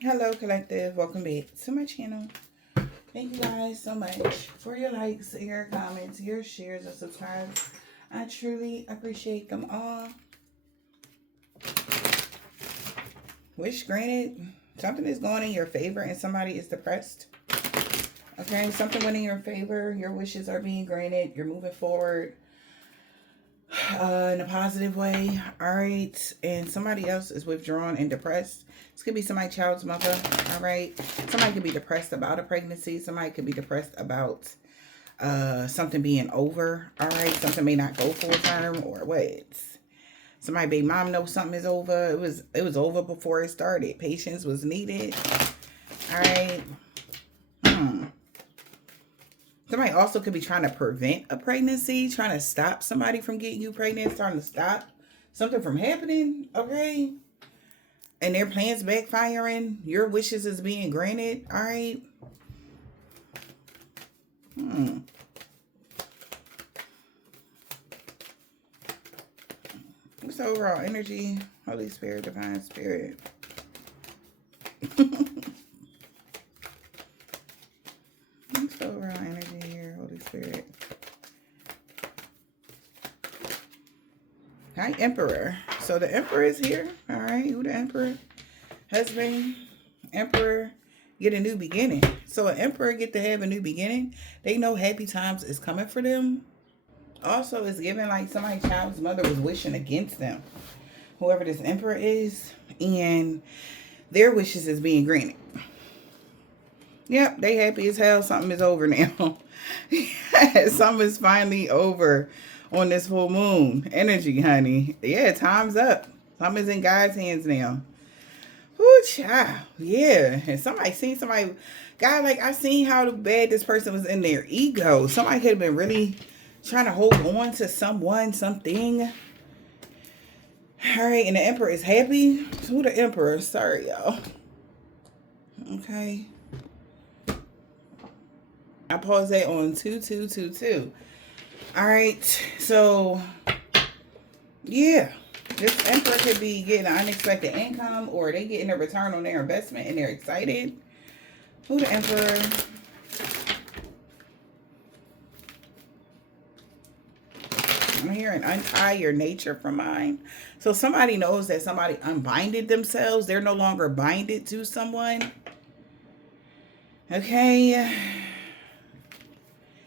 Hello, collective. Welcome back to my channel. Thank you guys so much for your likes, your comments, your shares, and subscribes. I truly appreciate them all. Wish granted, something is going in your favor and somebody is depressed. Okay, something went in your favor. Your wishes are being granted. You're moving forward in a positive way. All right, and somebody else is withdrawn and depressed. This could be somebody's child's mother. All right, somebody could be depressed about a pregnancy. Somebody could be depressed about something being over. All right, something may not go full term or what. Somebody baby mom knows something is over. It was over before it started. Patience was needed. All right. Somebody also could be trying to prevent a pregnancy, trying to stop somebody from getting you pregnant, trying to stop something from happening, okay? And their plans backfiring. Your wishes is being granted, all right? What's the overall energy? Holy Spirit, Divine Spirit. What's the overall energy here, Holy Spirit? Hi, Emperor. So the Emperor is here. All right. Who the Emperor? Husband. Emperor. Get a new beginning. So an Emperor get to have a new beginning. They know happy times is coming for them. Also, it's given like somebody's child's mother was wishing against them. Whoever this Emperor is. And their wishes is being granted. Yep. They happy as hell. Something is over now. Something is finally over. On this full moon energy, honey. Yeah, time's up. Something's in God's hands now. Whoo, child. Yeah. And somebody seen somebody. God, like, I seen how bad this person was in their ego. Somebody could have been really trying to hold on to someone, something. All right. And the Emperor is happy. Who the Emperor? Sorry, y'all. Okay. I paused that on 2222. All right, so yeah, this Emperor could be getting an unexpected income, or they getting a return on their investment and they're excited. Who the Emperor? I'm hearing untie your nature from mine. So somebody knows that somebody unbinded themselves. They're no longer binded to someone. Okay.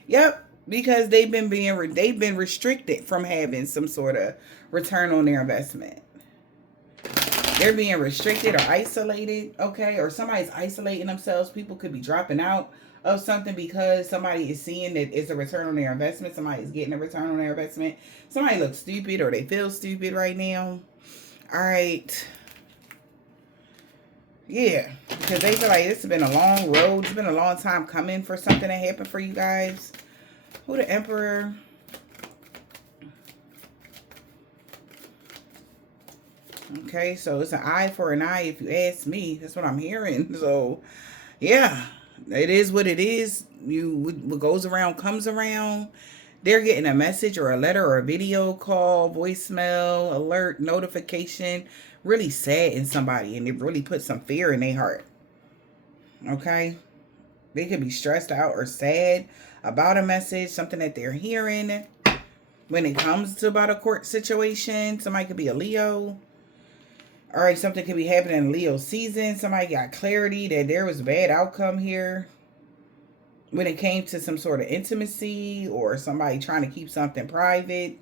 Yep. Because they've been restricted from having some sort of return on their investment. They're being restricted or isolated, okay? Or somebody's isolating themselves. People could be dropping out of something because somebody is seeing that it's a return on their investment. Somebody's getting a return on their investment. Somebody looks stupid or they feel stupid right now. All right. Yeah, because they feel like this has been a long road. It's been a long time coming for something to happen for you guys. Who the Emperor? Okay, so it's an eye for an eye if you ask me. That's what I'm hearing. So, yeah, it is what it is. What goes around comes around. They're getting a message or a letter or a video call, voicemail, alert, notification. Really sad in somebody, and it really put some fear in their heart. Okay? They could be stressed out or sad about a message, something that they're hearing. When it comes to about a court situation, somebody could be a Leo. All right, something could be happening in Leo season. Somebody got clarity that there was a bad outcome here when it came to some sort of intimacy or somebody trying to keep something private.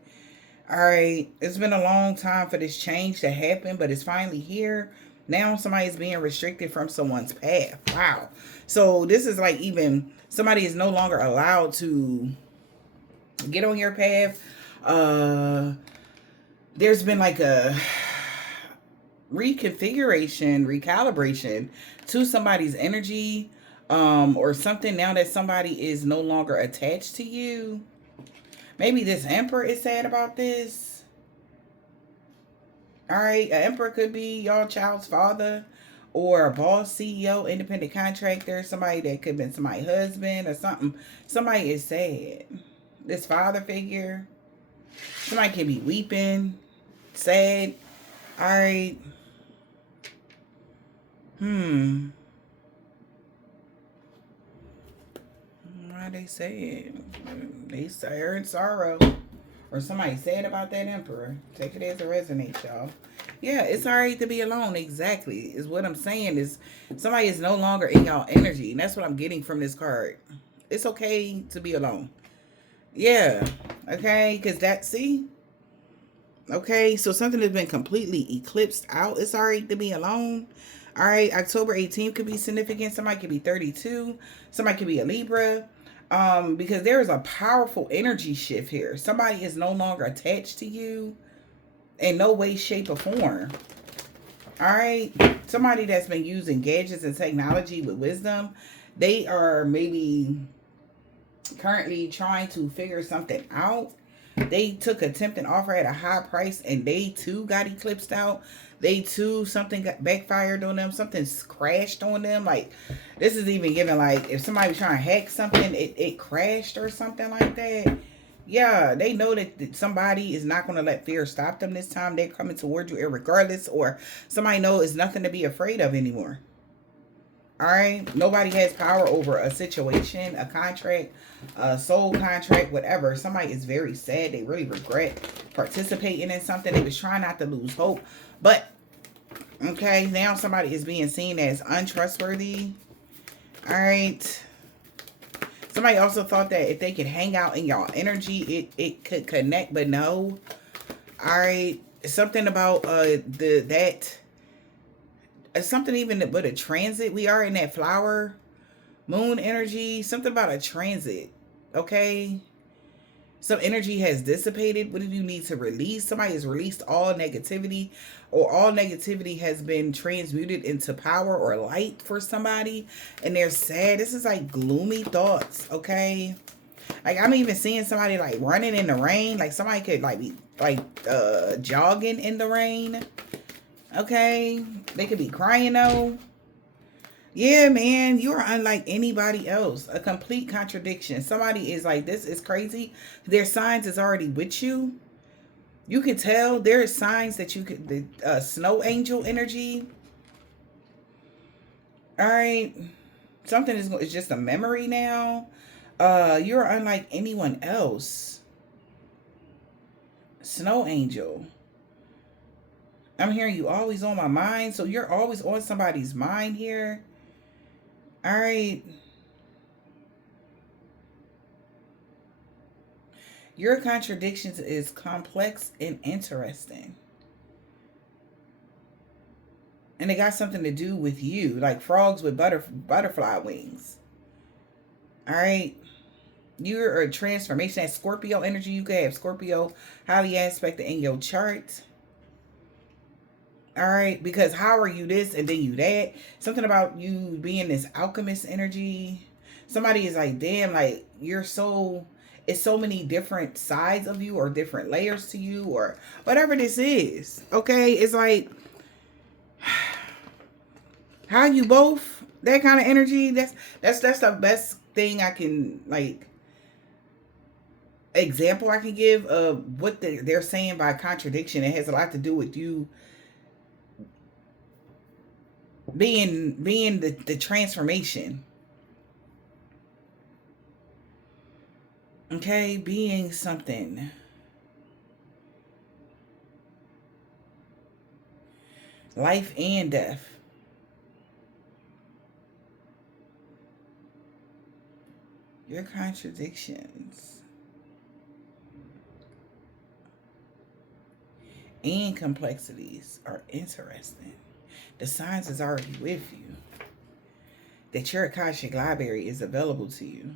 All right, it's been a long time for this change to happen, but it's finally here. Now somebody's being restricted from someone's path. Wow. So this is like even somebody is no longer allowed to get on your path. There's been like a reconfiguration, recalibration to somebody's energy, or something now that somebody is no longer attached to you. Maybe this Emperor is sad about this. All right, an Emperor could be y'all child's father or a boss, CEO, independent contractor, somebody that could have been somebody's husband or something. Somebody is sad. This father figure. Somebody can be weeping, sad. All right. Hmm. Why they say it? They say her in sorrow. Or somebody said about that emperor. Take it as it resonates, y'all. Yeah, it's alright to be alone. Exactly. Is what I'm saying is somebody is no longer in y'all energy. And that's what I'm getting from this card. It's okay to be alone. Yeah. Okay. Because that, see? Okay. So something has been completely eclipsed out. It's alright to be alone. All right. October 18th could be significant. Somebody could be 32. Somebody could be a Libra. Because there is a powerful energy shift here. Somebody is no longer attached to you in no way, shape, or form. All right. Somebody that's been using gadgets and technology with wisdom, they are maybe currently trying to figure something out. They took a tempting offer at a high price and they too got eclipsed out. They too, something got backfired on them. Something's crashed on them. Like, this is even given, like, if somebody was trying to hack something, it crashed or something like that. Yeah, they know that somebody is not going to let fear stop them this time. They're coming toward you regardless, or somebody knows it's nothing to be afraid of anymore. All right. Nobody has power over a situation, a contract, a soul contract, whatever. Somebody is very sad. They really regret participating in something. They was trying not to lose hope. But, okay, now somebody is being seen as untrustworthy. All right. Somebody also thought that if they could hang out in y'all energy, it could connect, but no. All right. Something about that something even but a transit. We are in that flower moon energy. Something about a transit. Okay. Some energy has dissipated. What do you need to release? Somebody has released all negativity, or all negativity has been transmuted into power or light for somebody, and they're sad. This is like gloomy thoughts. Okay. Like, I'm even seeing somebody like running in the rain. Like, somebody could like be like jogging in the rain. Okay. They could be crying though. Yeah, man, you are unlike anybody else. A complete contradiction. Somebody is like, this is crazy. Their signs is already with you. You can tell there are signs that you could, the snow angel energy. All right. Something is just a memory now. You're unlike anyone else. Snow angel. I'm hearing you always on my mind. So you're always on somebody's mind here. All right. Your contradictions is complex and interesting. And it got something to do with you, like frogs with butterfly wings. All right. You're a transformation. That Scorpio energy, you could have Scorpio highly aspected in your chart. All right. Because how are you this and then you that? Something about you being this alchemist energy. Somebody is like, damn, like you're so, it's so many different sides of you or different layers to you or whatever this is. Okay. It's like, how you both, that kind of energy. That's the best thing I can like example I can give of what they're saying by contradiction. It has a lot to do with you being the transformation. Okay, being something. Life and death. Your contradictions and complexities are interesting. The signs is already with you. That your Akashic library is available to you.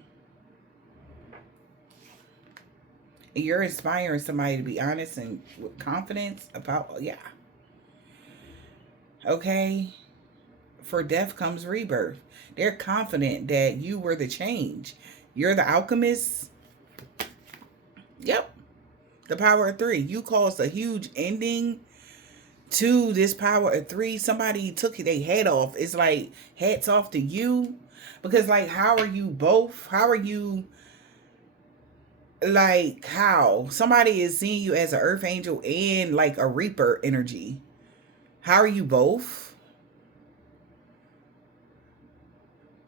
And you're inspiring somebody to be honest and with confidence about, yeah. Okay. For death comes rebirth. They're confident that you were the change. You're the alchemist. Yep. The power of three. You caused a huge ending to this power of three. Somebody took their head off. It's like hats off to you. Because like, how are you both? How are you like how? Somebody is seeing you as an earth angel and like a reaper energy. How are you both?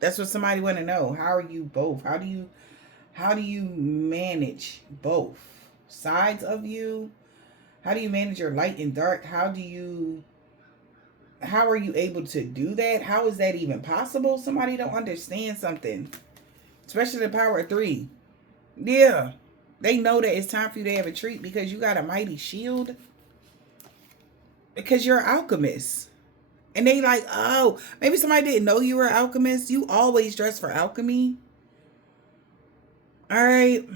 That's what somebody want to know. How are you both? How do you manage both sides of you? How do you manage your light and dark? How are you able to do that? How is that even possible? Somebody don't understand something. Especially the power of 3. Yeah. They know that it's time for you to have a treat because you got a mighty shield. Because you're an alchemist. And they like, oh, maybe somebody didn't know you were an alchemist. You always dress for alchemy. All right.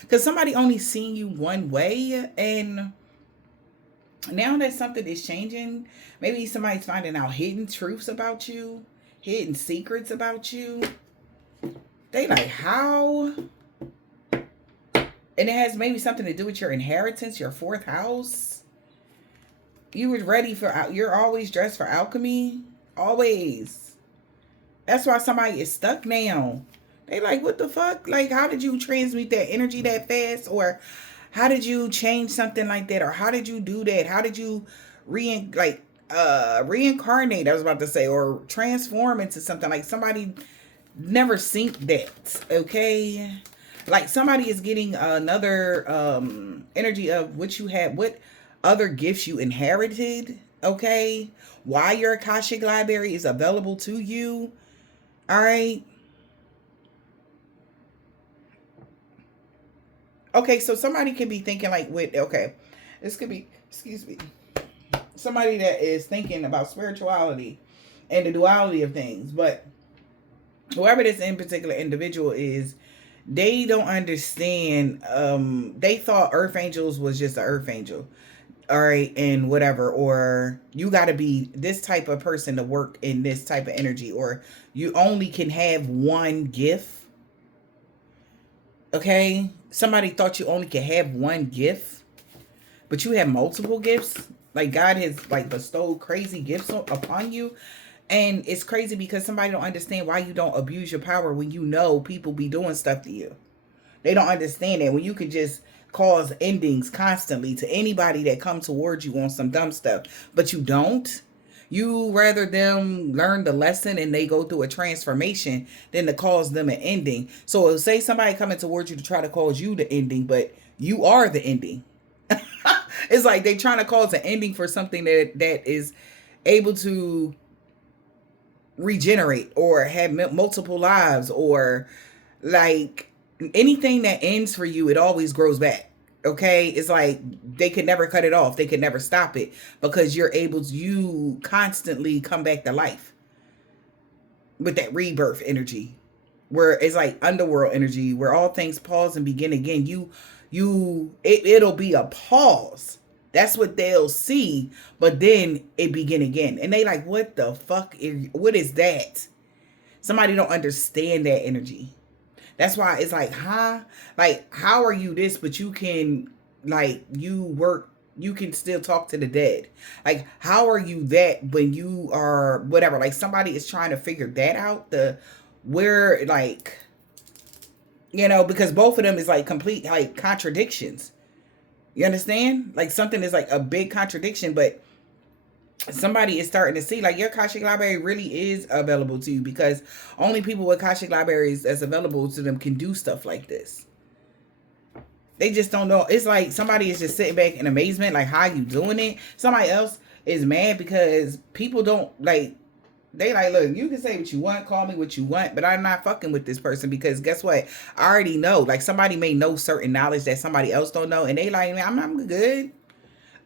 Because somebody only seen you one way. And now that something is changing, maybe somebody's finding out hidden truths about you, hidden secrets about you. They like, how? And it has maybe something to do with your inheritance, your 4th house. You were ready for, you're always dressed for alchemy. Always. That's why somebody is stuck now. They like, what the fuck? Like, how did you transmute that energy that fast? Or how did you change something like that? Or how did you do that? How did you reincarnate, I was about to say, or transform into something? Like somebody never seen that, okay? Like somebody is getting another energy of what you had, what other gifts you inherited, okay? Why your Akashic library is available to you, all right? Okay, so somebody can be thinking like, okay, this could be, excuse me, somebody that is thinking about spirituality and the duality of things, but whoever this in particular individual is, they don't understand. They thought earth angels was just an earth angel, all right, and whatever, or you got to be this type of person to work in this type of energy, or you only can have one gift. Okay, somebody thought you only could have one gift, but you have multiple gifts. Like God has like bestowed crazy gifts upon you. And it's crazy because somebody don't understand why you don't abuse your power when you know people be doing stuff to you. They don't understand that when you can just cause endings constantly to anybody that come towards you on some dumb stuff, but you don't. You rather them learn the lesson and they go through a transformation than to cause them an ending. So say somebody coming towards you to try to cause you the ending, but you are the ending. It's like they trying to cause an ending for something that is able to regenerate or have multiple lives, or like anything that ends for you, it always grows back. Okay, it's like they could never cut it off, they could never stop it, because you constantly come back to life with that rebirth energy, where it's like underworld energy, where all things pause and begin again. It'll be a pause. That's what they'll see, but then it begin again. And they like, what the fuck what is that? Somebody don't understand that energy. That's why it's like, huh? Like, how are you this, but you can, like, you can still talk to the dead. Like, how are you that when you are whatever? Like, somebody is trying to figure that out. Like, because both of them is like complete, like, contradictions. You understand? Like, something is like a big contradiction, but somebody is starting to see like your Akashic library really is available to you, because only people with Akashic libraries that's available to them can do stuff like this. They just don't know. It's like somebody is just sitting back in amazement, like, how you doing it? Somebody else is mad because people don't like, they like, look, you can say what you want, call me what you want, but I'm not fucking with this person, because guess what? I already know. Like, somebody may know certain knowledge that somebody else don't know, and they like, man, I'm good.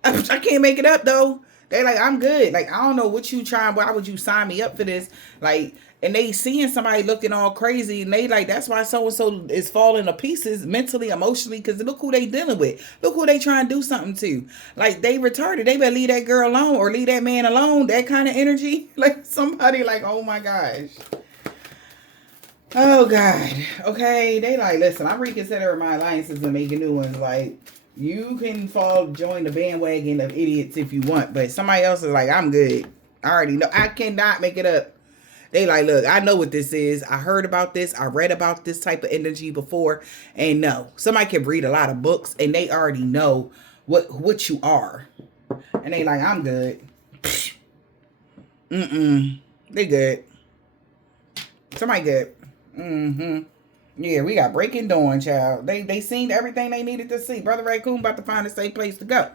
I can't make it up though. They like, I'm good. Like, I don't know what you trying. Why would you sign me up for this? Like, and they seeing somebody looking all crazy, and they like, that's why so and so is falling to pieces mentally, emotionally, because look who they dealing with. Look who they trying to do something to. Like, they retarded. They better leave that girl alone or leave that man alone. That kind of energy. Like, somebody like, oh my gosh. Oh God. Okay. They like, listen, I'm reconsidering my alliances and making new ones. Like, you can join the bandwagon of idiots if you want, but somebody else is like, I'm good. I already know. I cannot make it up. They like, look, I know what this is. I heard about this. I read about this type of energy before. And no, somebody can read a lot of books and they already know what you are. And they like, I'm good. They good. Somebody good. Mm-hmm. Yeah, we got Breaking Dawn, child. They seen everything they needed to see. Brother Raccoon about to find a safe place to go.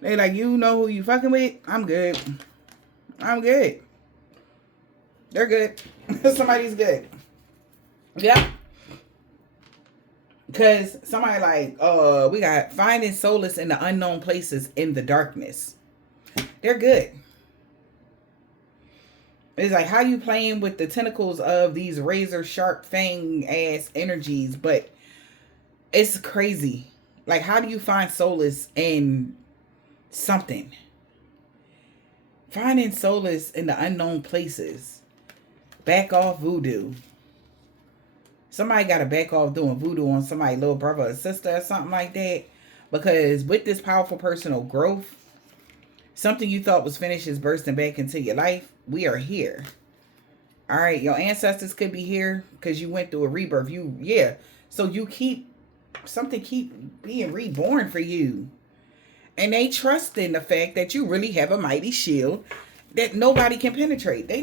They like, you know who you fucking with? I'm good. I'm good. They're good. Somebody's good. Yeah. Because somebody like, we got finding solace in the unknown places in the darkness. They're good. It's like, how you playing with the tentacles of these razor sharp fang ass energies, but it's crazy. Like, how do you find solace in something? Finding solace in the unknown places. Back off voodoo. Somebody got to back off doing voodoo on somebody's little brother or sister or something like that. Because with this powerful personal growth, something you thought was finished is bursting back into your life. We are here. All right, your ancestors could be here because you went through a rebirth. So you something keep being reborn for you. And they trust in the fact that you really have a mighty shield that nobody can penetrate. They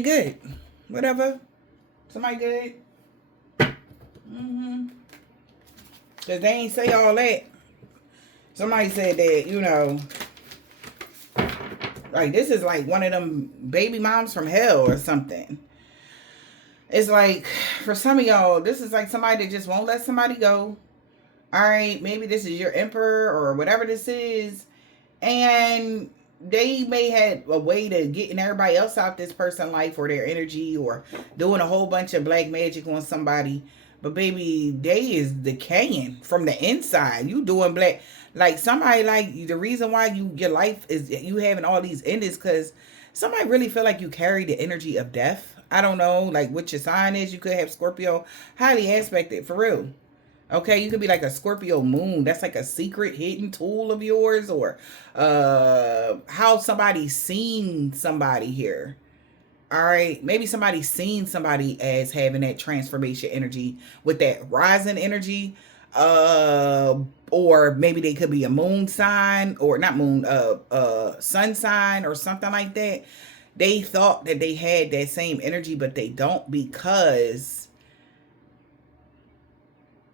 good. Whatever. Somebody good. Mm-hmm. Because they ain't say all that. Somebody said that, like this is like one of them baby moms from hell or something. It's like, for some of y'all, this is like somebody that just won't let somebody go. All right, maybe this is your emperor or whatever this is. And they may have a way to getting everybody else out this person's life or their energy or doing a whole bunch of black magic on somebody. But baby, they is decaying from the inside. You doing black. Like somebody like the reason why your life is you having all these endings because somebody really feel like you carry the energy of death. I don't know, like what your sign is. You could have Scorpio highly aspected for real. Okay, you could be like a Scorpio moon. That's like a secret hidden tool of yours, or how somebody's seen somebody here. All right, maybe somebody's seen somebody as having that transformation energy with that rising energy, or maybe they could be a moon sign or not moon, sun sign or something like that. They thought that they had that same energy, but they don't because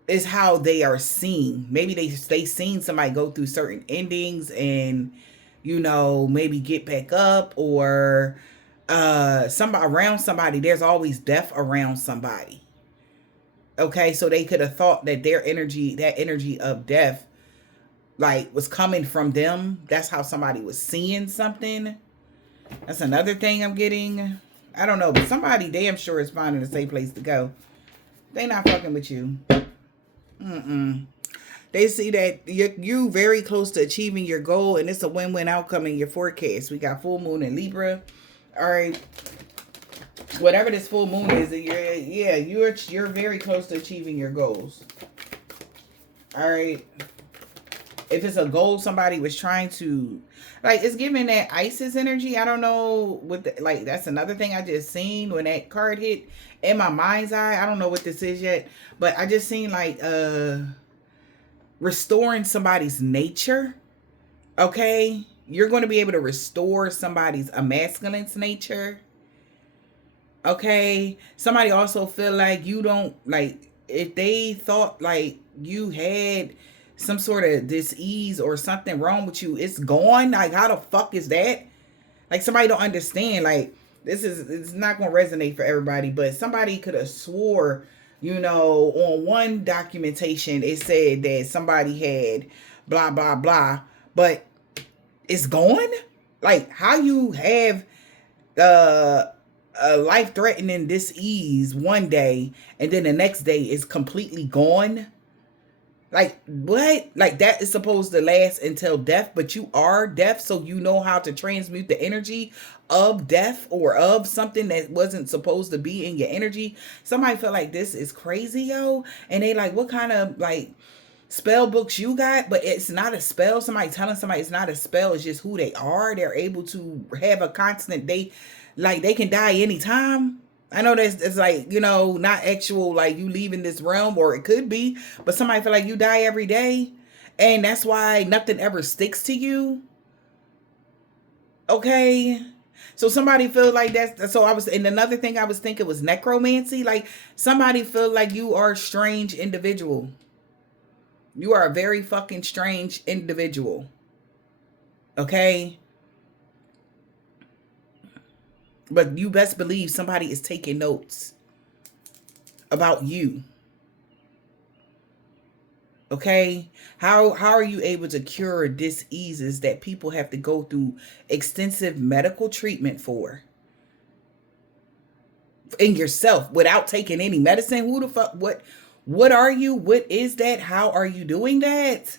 is how they are seen. Maybe they seen somebody go through certain endings and maybe get back up, or somebody around somebody. There's always death around somebody. Okay, so they could have thought that their energy, that energy of death, like was coming from them. That's how somebody was seeing something. That's another thing I'm getting. I don't know, but somebody damn sure is finding a safe place to go. They not fucking with you. They see that you very close to achieving your goal, and it's a win-win outcome in your forecast. We got full moon in Libra. All right, whatever this full moon is, you're very close to achieving your goals. All right, if it's a goal somebody was trying to, like, it's giving that Isis energy. I don't know what that's another thing I just seen when that card hit in my mind's eye. I don't know what this is yet, but I just seen like restoring somebody's nature. Okay, you're going to be able to restore somebody's masculine's nature. Okay, somebody also feel like you don't, like, if they thought like you had some sort of disease or something wrong with you, it's gone. Like, how the fuck is that? Like, somebody don't understand. Like, it's not going to resonate for everybody, but somebody could have swore, on one documentation it said that somebody had blah blah blah, but it's gone. Like, how you have a life-threatening disease one day and then the next day is completely gone? Like, what? Like, that is supposed to last until death, but you are deaf, so you know how to transmute the energy of death or of something that wasn't supposed to be in your energy. Somebody feel like this is crazy, yo. And they like, what kind of, like, spell books you got? But it's not a spell. Somebody telling somebody it's not a spell. It's just who they are. They're able to have a constant, they can die anytime. I know it's like, not actual, like you leaving this realm, or it could be, but somebody feel like you die every day. And that's why nothing ever sticks to you. Okay. So somebody feel like that's, so I was, and another thing I was thinking was necromancy. Like somebody feel like you are a strange individual. You are a very fucking strange individual. Okay? But you best believe somebody is taking notes about you. Okay? How are you able to cure diseases that people have to go through extensive medical treatment for? In yourself without taking any medicine? Who the fuck, what are you? What is that? How are you doing that?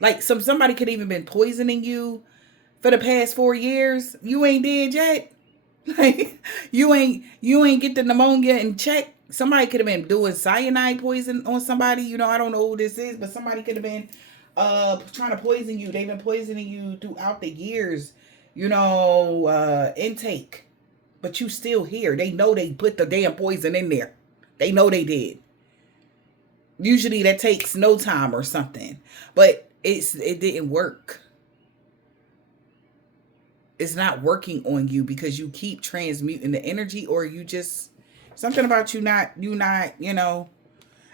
Like somebody could even been poisoning you for the past 4 years. You ain't dead yet. Like you ain't get the pneumonia in check. Somebody could have been doing cyanide poison on somebody. I don't know who this is, but somebody could have been trying to poison you. They've been poisoning you throughout the years, intake. But you still here. They know they put the damn poison in there. They know they did. Usually that takes no time or something. But it didn't work. It's not working on you because you keep transmuting the energy, or you just something about you not, and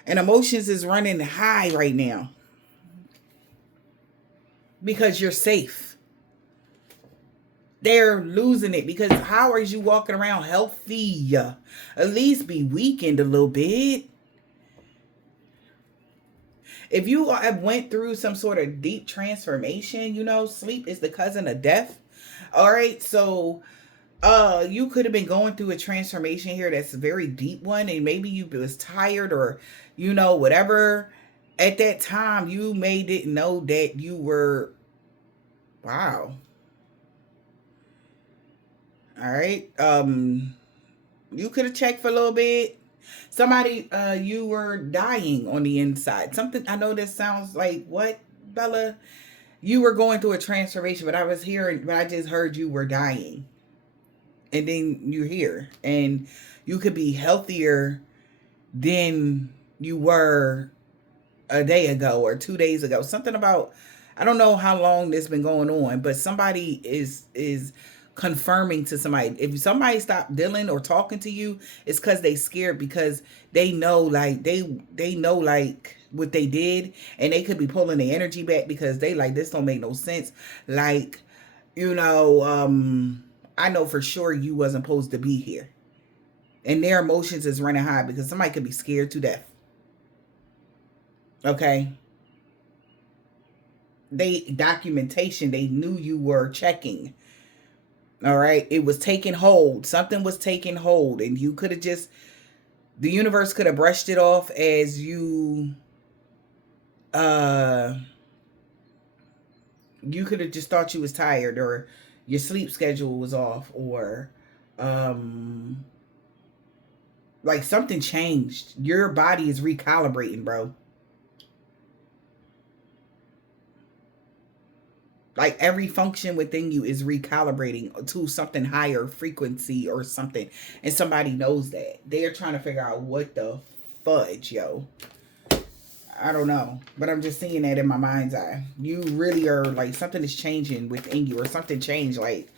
emotions is running high right now because you're safe. They're losing it because how are you walking around healthy? At least be weakened a little bit. If you have went through some sort of deep transformation, sleep is the cousin of death. All right, so you could have been going through a transformation here that's a very deep one, and maybe you was tired or whatever. At that time, you may didn't know that you were, wow. All right. You could have checked for a little bit. Somebody, you were dying on the inside. Something, I know this sounds like, what, Bella? You were going through a transformation, but I just heard you were dying. And then you're here. And you could be healthier than you were a day ago or 2 days ago. Something about, I don't know how long this been going on, but somebody is confirming to somebody. If somebody stopped dealing or talking to you, it's because they scared, because they know like they know like what they did, and they could be pulling the energy back because they like, this don't make no sense. Like, I know for sure you wasn't supposed to be here. And their emotions is running high because somebody could be scared to death. Okay. Documentation, they knew you were checking. All right. It was taking hold. Something was taking hold, and you could have just, the universe could have brushed it off as you could have just thought you was tired, or your sleep schedule was off, or like something changed. Your body is recalibrating, bro. Like every function within you is recalibrating to something higher frequency or something. And somebody knows that. They're trying to figure out what the fudge, yo. I don't know. But I'm just seeing that in my mind's eye. You really are like, something is changing within you, or something changed, like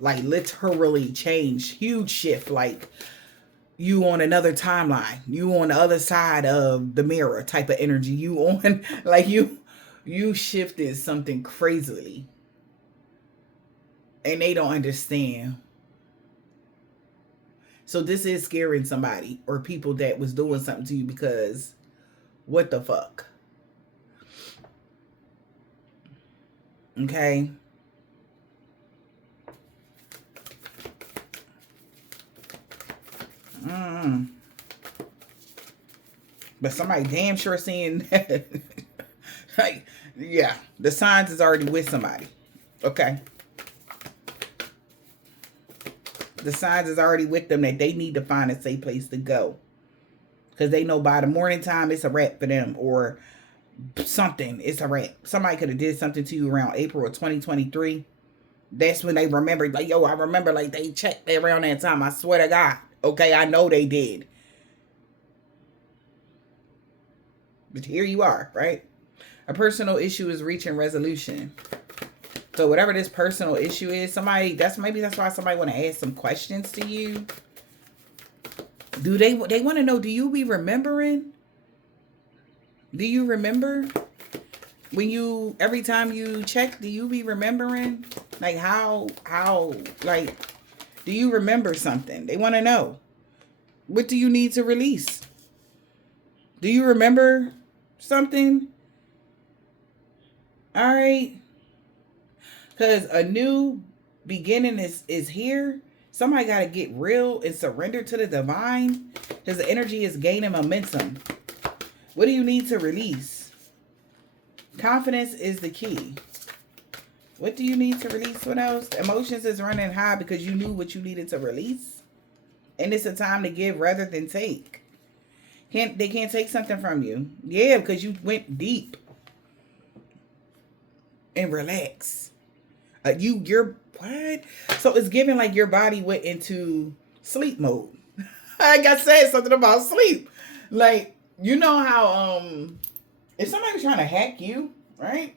literally changed. Huge shift. Like you on another timeline. You on the other side of the mirror type of energy. You on like you shifted something crazily, and they don't understand. So this is scaring somebody or people that was doing something to you, because what the fuck? Okay. But somebody damn sure seeing that. Like, yeah, the signs is already with somebody. Okay. The signs is already with them that they need to find a safe place to go. Because they know by the morning time it's a wrap for them, or something. It's a wrap. Somebody could have did something to you around April of 2023. That's when they remembered, like, yo, I remember, like, they checked around that time. I swear to God. Okay, I know they did. But here you are, right? A personal issue is reaching resolution. So whatever this personal issue is, maybe that's why somebody want to ask some questions to you. Do they want to know, do you be remembering? Do you remember? Every time you check, do you be remembering? Like like, do you remember something? They want to know. What do you need to release? Do you remember something? All right. Because a new beginning is here. Somebody got to get real and surrender to the divine. Because the energy is gaining momentum. What do you need to release? Confidence is the key. What do you need to release? What else? Emotions is running high because you knew what you needed to release. And it's a time to give rather than take. They can't take something from you. Yeah, because you went deep. And relax. You're what? So it's giving like your body went into sleep mode. Like I said, something about sleep. Like, you know how if somebody's trying to hack you, right?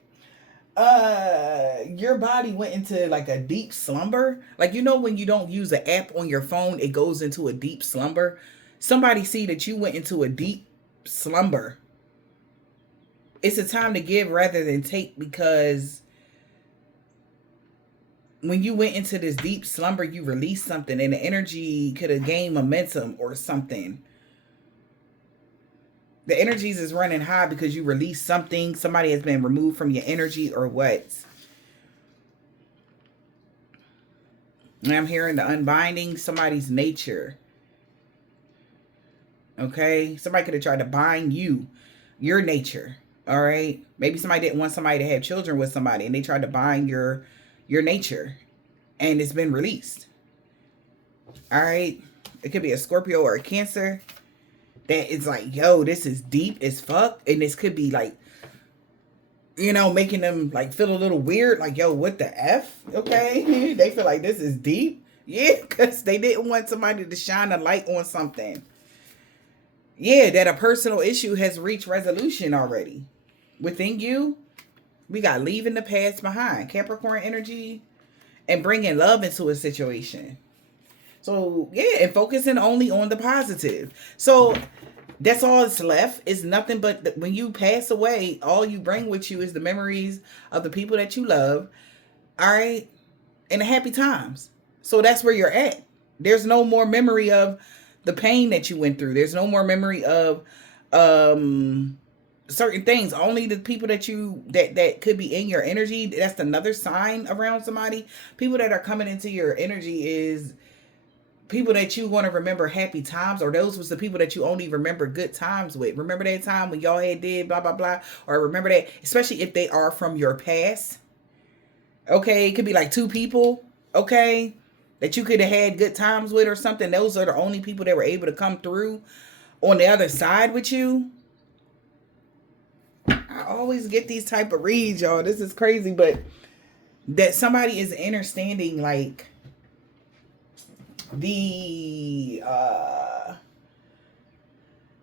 Your body went into like a deep slumber. Like, you know, when you don't use an app on your phone, it goes into a deep slumber. Somebody see that you went into a deep slumber. It's a time to give rather than take, because when you went into this deep slumber, you released something and the energy could have gained momentum or something. The energies is running high because you released something. Somebody has been removed from your energy or what. And I'm hearing the unbinding somebody's nature. Okay? Somebody could have tried to bind you, your nature. All right? Maybe somebody didn't want somebody to have children with somebody and they tried to bind your nature. And it's been released. All right? It could be a Scorpio or a Cancer. That is like, yo, this is deep as fuck. And this could be like, you know, making them like feel a little weird. Like, yo, what the F? Okay. They feel like this is deep. Yeah, because they didn't want somebody to shine a light on something. Yeah, that a personal issue has reached resolution already. Within you, we got leaving the past behind. Capricorn energy and bringing love into a situation. So, yeah, and focusing only on the positive. So, that's all that's left. Is nothing but when you pass away, all you bring with you is the memories of the people that you love. All right? And the happy times. So, that's where you're at. There's no more memory of the pain that you went through. There's no more memory of certain things. Only the people that that could be in your energy. That's another sign around somebody. People that are coming into your energy is people that you want to remember happy times, or those was the people that you only remember good times with. Remember that time when y'all had did blah, blah, blah, or remember that, especially if they are from your past. Okay, it could be like two people, okay, that you could have had good times with or something. Those are the only people that were able to come through on the other side with you. I always get these type of reads, y'all. This is crazy, but that somebody is understanding like the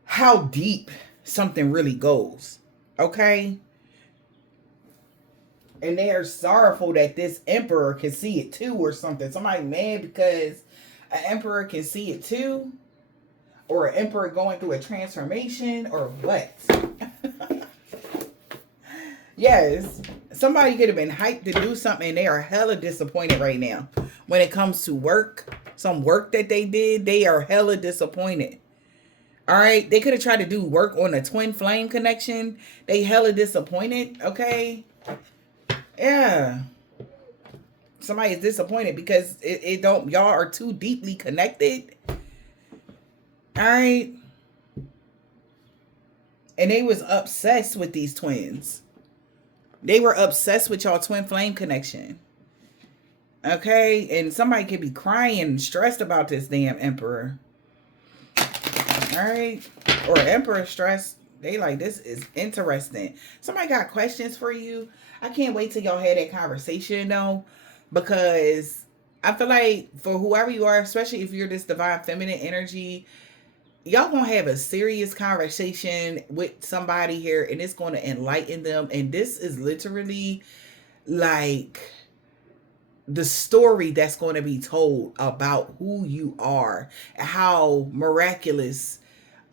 how deep something really goes, okay? And they are sorrowful that this emperor can see it too or something. Somebody mad because an emperor can see it too, or an emperor going through a transformation, or what? Yes, somebody could have been hyped to do something and they are hella disappointed right now. When it comes to work, some work that they did, they are hella disappointed. All right, they could have tried to do work on a twin flame connection. They hella disappointed, okay? Yeah. Somebody is disappointed because it don't, y'all are too deeply connected. All right. And they was obsessed with these twins. They were obsessed with y'all twin flame connection. Okay? And somebody could be crying and stressed about this damn emperor. Alright? Or emperor stressed. They like, this is interesting. Somebody got questions for you. I can't wait till y'all have that conversation though. Because I feel like for whoever you are, especially if you're this divine feminine energy, y'all gonna have a serious conversation with somebody here and it's gonna enlighten them. And this is literally like the story that's going to be told about who you are, how miraculous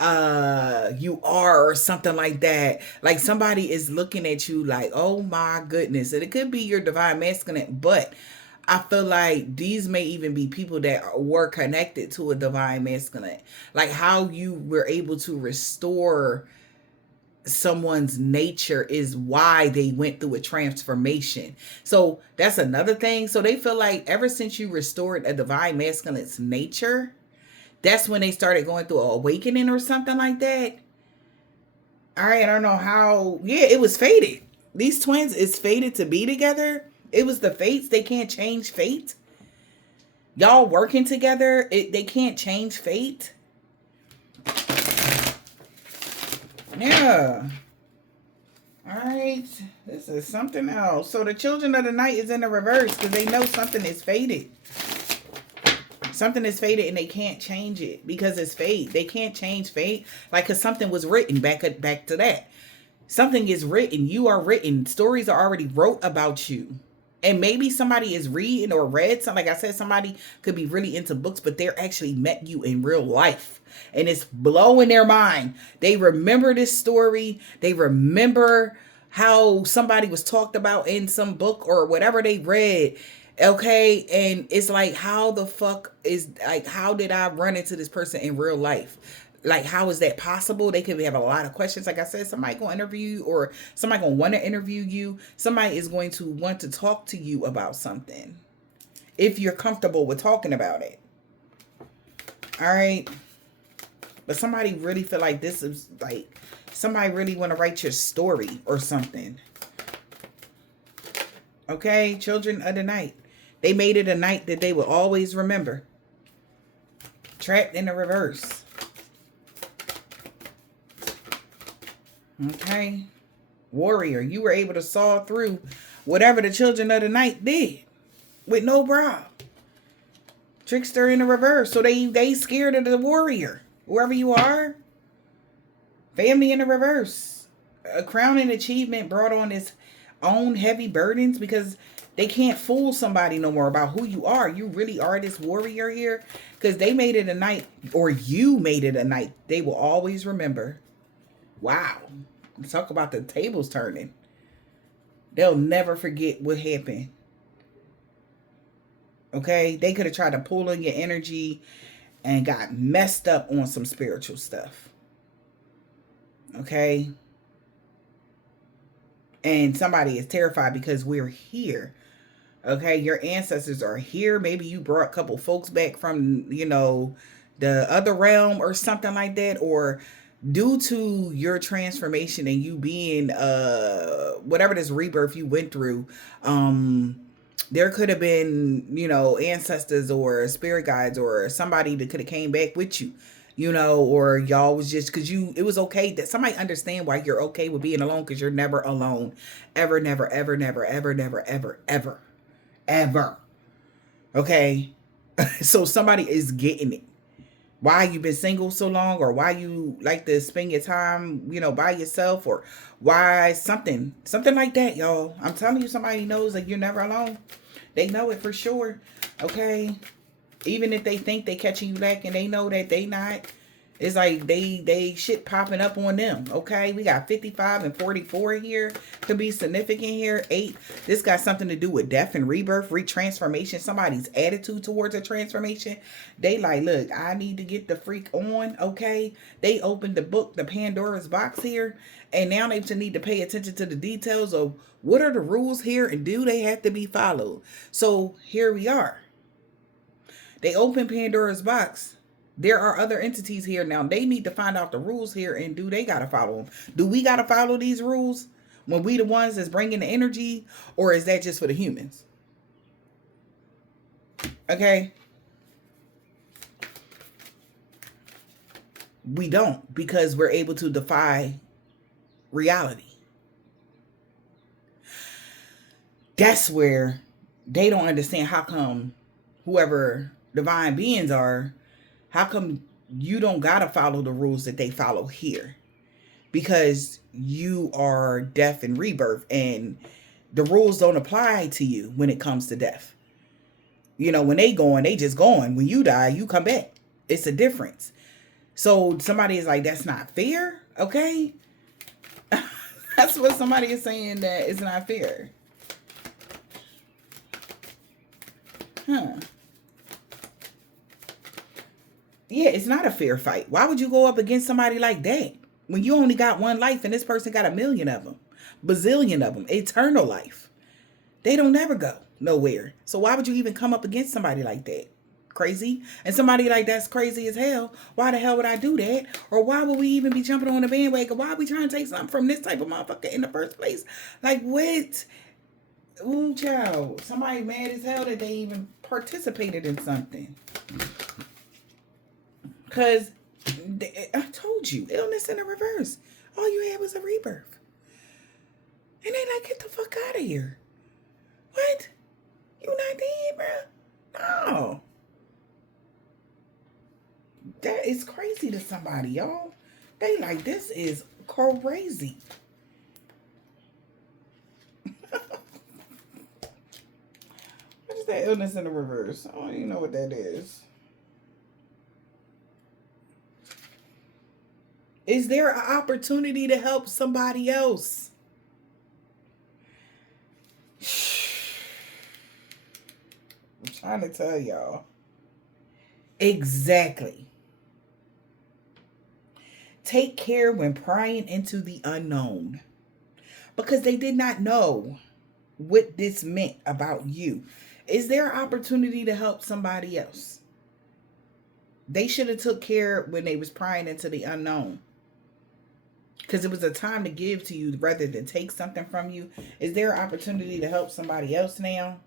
you are, or something like that. Like somebody is looking at you like, oh my goodness. And it could be your divine masculine, but I feel like these may even be people that were connected to a divine masculine. Like how you were able to restore someone's nature is why they went through a transformation. So that's another thing. So they feel like ever since you restored a divine masculine's nature, that's when they started going through an awakening or something like that. All right, I don't know how. Yeah, it was fated. These twins is fated to be together. It was the fates. They can't change fate. Y'all working together, they can't change fate. Yeah. All right. This is something else. So the children of the night is in the reverse because they know something is fated. Something is fated and they can't change it because it's fate. They can't change fate. Like, because something was written back to that. Something is written. You are written. Stories are already wrote about you. And maybe somebody is reading or read something. Like I said, somebody could be really into books, but they're actually met you in real life. And it's blowing their mind. They remember this story. They remember how somebody was talked about in some book or whatever they read. Okay. And it's like, how the fuck is, like, how did I run into this person in real life? Like, how is that possible? They could have a lot of questions. Like I said, somebody gonna interview you, or somebody gonna want to interview you. Somebody is going to want to talk to you about something if you're comfortable with talking about it. All right. But somebody really feel like this is like, somebody really want to write your story or something. Okay, children of the night. They made it a night that they will always remember. Trapped in the reverse. Okay. Warrior, you were able to saw through whatever the children of the night did with no brow. Trickster in the reverse. So they scared of the warrior. Whoever you are. Family in the reverse. A crowning achievement brought on its own heavy burdens because they can't fool somebody no more about who you are. You really are this warrior here. Because they made it a night, or you made it a night, they will always remember. Wow. Talk about the tables turning. They'll never forget what happened. Okay? They could have tried to pull in your energy and got messed up on some spiritual stuff. Okay? And somebody is terrified because we're here. Okay? Your ancestors are here. Maybe you brought a couple folks back from, the other realm or something like that. Or due to your transformation and you being whatever this rebirth you went through, there could have been, ancestors or spirit guides or somebody that could have came back with you, or y'all was just, because it was okay that somebody understand why you're okay with being alone, because you're never alone. Ever, never, ever, never, ever, never, ever, ever, ever. Okay? So somebody is getting it. Why you been single so long, or why you like to spend your time, by yourself, or why something like that, y'all. I'm telling you, somebody knows that you're never alone. They know it for sure. Okay. Even if they think they catching you lacking, they know that they not. It's like they shit popping up on them. Okay. We got 55 and 44 here. Could be significant here. 8. This got something to do with death and rebirth, retransformation. Somebody's attitude towards a transformation. They like, look, I need to get the freak on. Okay. They opened the book, the Pandora's box here. And now they need to pay attention to the details of what are the rules here and do they have to be followed. So here we are. They open Pandora's box. There are other entities here now. They need to find out the rules here, and do they got to follow them? Do we got to follow these rules when we the ones that's bringing the energy, or is that just for the humans? Okay. We don't, because we're able to defy reality. That's where they don't understand how come whoever divine beings are, how come you don't gotta follow the rules that they follow here? Because you are death and rebirth, and the rules don't apply to you when it comes to death. You know, when they going, they just going. When you die, you come back. It's a difference. So somebody is like, that's not fair. Okay. That's what somebody is saying, that it's not fair. Huh. Yeah, it's not a fair fight. Why would you go up against somebody like that when you only got one life and this person got a million of them, bazillion of them, eternal life? They don't never go nowhere. So why would you even come up against somebody like that? Crazy. And somebody like that's crazy as hell. Why the hell would I do that? Or why would we even be jumping on the bandwagon? Why are we trying to take something from this type of motherfucker in the first place? Like what? Ooh, child. Somebody mad as hell that they even participated in something. Because I told you, illness in the reverse. All you had was a rebirth. And they like, get the fuck out of here. What? You not dead, bro? No. That is crazy to somebody, y'all. They like, this is crazy. What is that illness in the reverse? I don't even know what that is. Is there an opportunity to help somebody else? I'm trying to tell y'all. Exactly. Take care when prying into the unknown. Because they did not know what this meant about you. Is there an opportunity to help somebody else? They should have took care when they was prying into the unknown. Because it was a time to give to you rather than take something from you. Is there an opportunity to help somebody else now?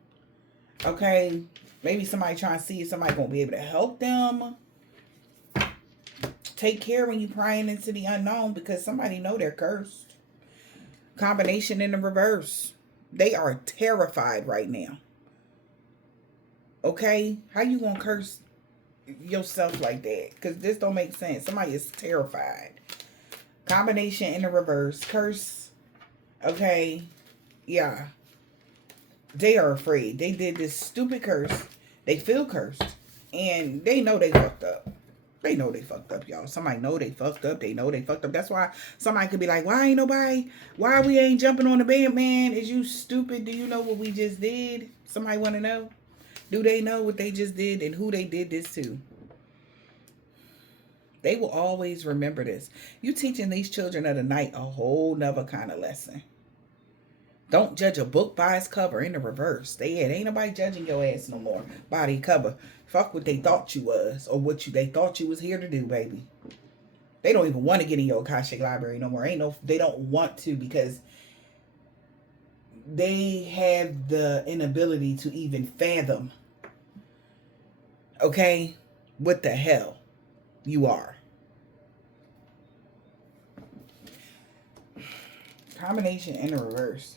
Okay. Maybe somebody trying to see if somebody going to be able to help them. Take care when you prying into the unknown, because somebody know they're cursed. Combination in the reverse. They are terrified right now. Okay? How you going to curse yourself like that? Because this don't make sense. Somebody is terrified. Combination in the reverse. Curse. Okay. Yeah. They are afraid. They did this stupid curse. They feel cursed. And they know they fucked up. They know they fucked up, y'all. Somebody know they fucked up. They know they fucked up. That's why somebody could be like, why we ain't jumping on the band, man? Is you stupid? Do you know what we just did? Somebody want to know? Do they know what they just did and who they did this to? They will always remember this. You teaching these children of the night a whole nother kind of lesson. Don't judge a book by its cover in the reverse. Ain't nobody judging your ass no more by the cover. Fuck what they thought you was or they thought you was here to do, baby. They don't even want to get in your Akashic library no more. They don't want to, because they have the inability to even fathom, okay, what the hell you are. Combination in the reverse.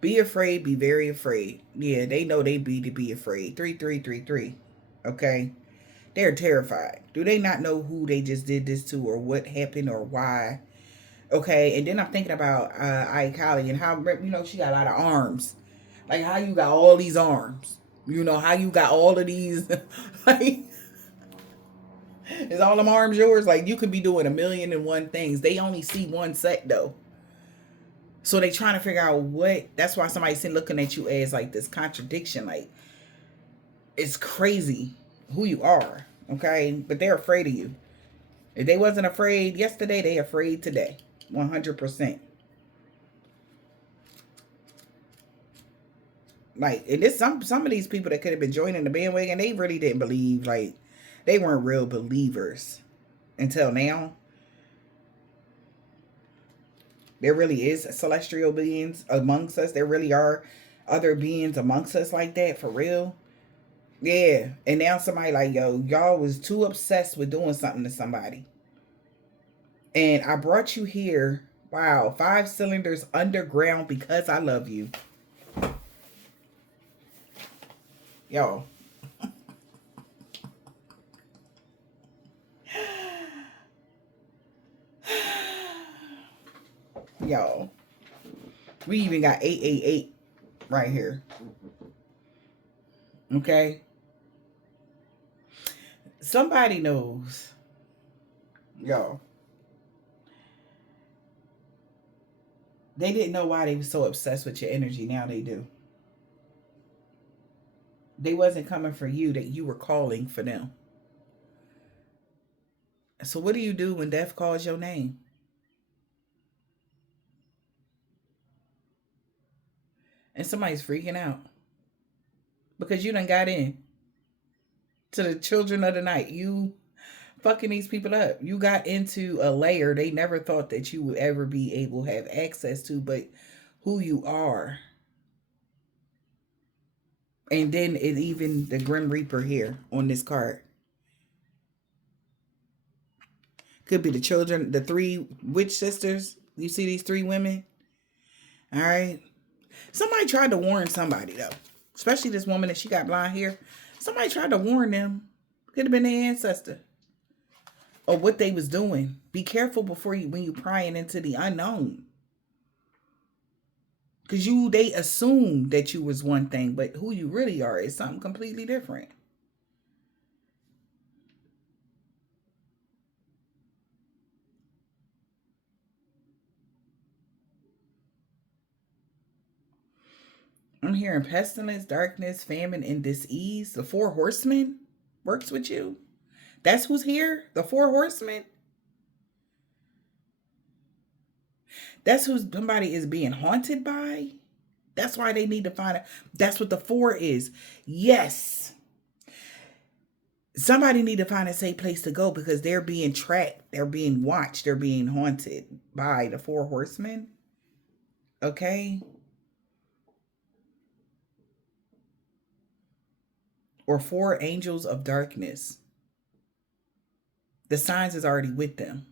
Be afraid, be very afraid. Yeah, they know they be afraid. 3333. Okay? They're terrified. Do they not know who they just did this to or what happened or why? Okay, and then I'm thinking about Aikali and how, she got a lot of arms. Like, how you got all these arms? How you got all of these, like, is all them arms yours? Like, you could be doing 1,000,001 things. They only see one set, though. So they trying to figure out what. That's why somebody's looking at you as like this contradiction. Like, it's crazy who you are, okay? But they're afraid of you. If they wasn't afraid yesterday, they afraid today. 100%. Like, and there's some of these people that could have been joining the bandwagon, they really didn't believe. Like, they weren't real believers until now. There really is celestial beings amongst us. There really are other beings amongst us like that, for real. Yeah. And now somebody like, yo, y'all was too obsessed with doing something to somebody. And I brought you here. Wow. 5 cylinders underground because I love you. Y'all. Y'all. We even got 888 right here. Okay? Somebody knows. Y'all. They didn't know why they were so obsessed with your energy. Now they do. They wasn't coming for you, that you were calling for them. So what do you do when death calls your name? And somebody's freaking out because you done got in to the children of the night. You fucking these people up. You got into a layer they never thought that you would ever be able to have access to, but who you are. And then it even the Grim Reaper here on this card. Could be the children, the three witch sisters. You see these three women? All right. Somebody tried to warn somebody though. Especially this woman that she got blonde hair. Somebody tried to warn them. Could have been their ancestor. Or what they was doing. Be careful before you when you prying into the unknown. Because they assumed that you was one thing, but who you really are is something completely different. I'm hearing pestilence, darkness, famine, and disease. The four horsemen works with you. That's who's here? The four horsemen? That's who somebody is being haunted by? That's why they need to find it. That's what the four is. Yes. Somebody need to find a safe place to go because they're being tracked. They're being watched. They're being haunted by the four horsemen. Okay? Or four angels of darkness. The signs is already with them.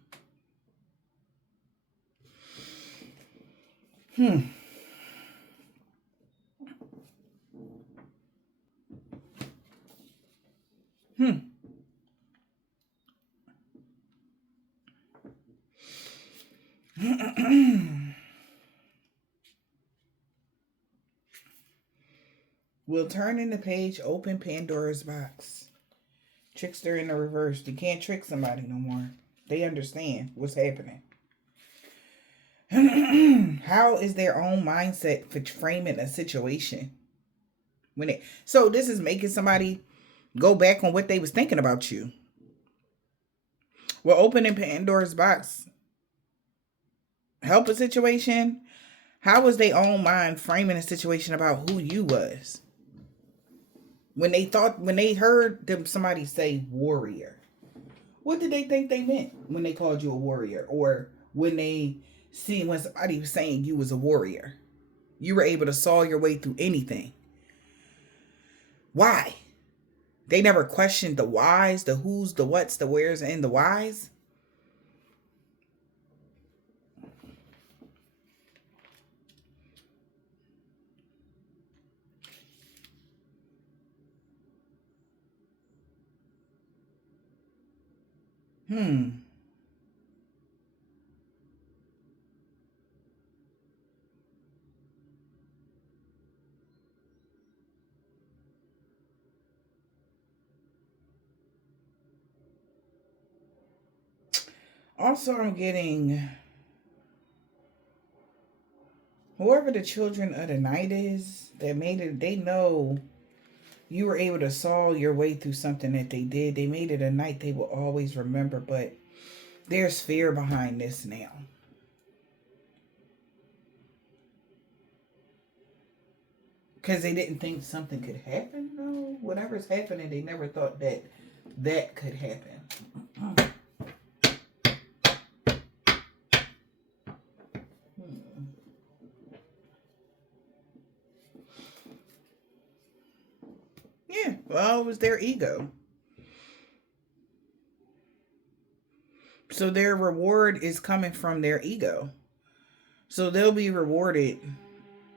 We'll turn in the page, open Pandora's box. Trickster in the reverse. You can't trick somebody no more. They understand what's happening. How is their own mindset for framing a situation? So this is making somebody go back on what they was thinking about you. We're opening Pandora's box. Help a situation. How was their own mind framing a situation about who you was? When they heard them somebody say warrior, what did they think they meant when they called you a warrior? Or when somebody was saying you was a warrior, you were able to saw your way through anything. Why? They never questioned the whys, the who's, the what's, the where's, and the whys. Also, I'm getting whoever the children of the night is that made it, they know you were able to saw your way through something that they did. They made it a night they will always remember, but there's fear behind this now. Because they didn't think something could happen. No, whatever's happening, they never thought that could happen. Yeah, well, it was their ego. So their reward is coming from their ego. So they'll be rewarded,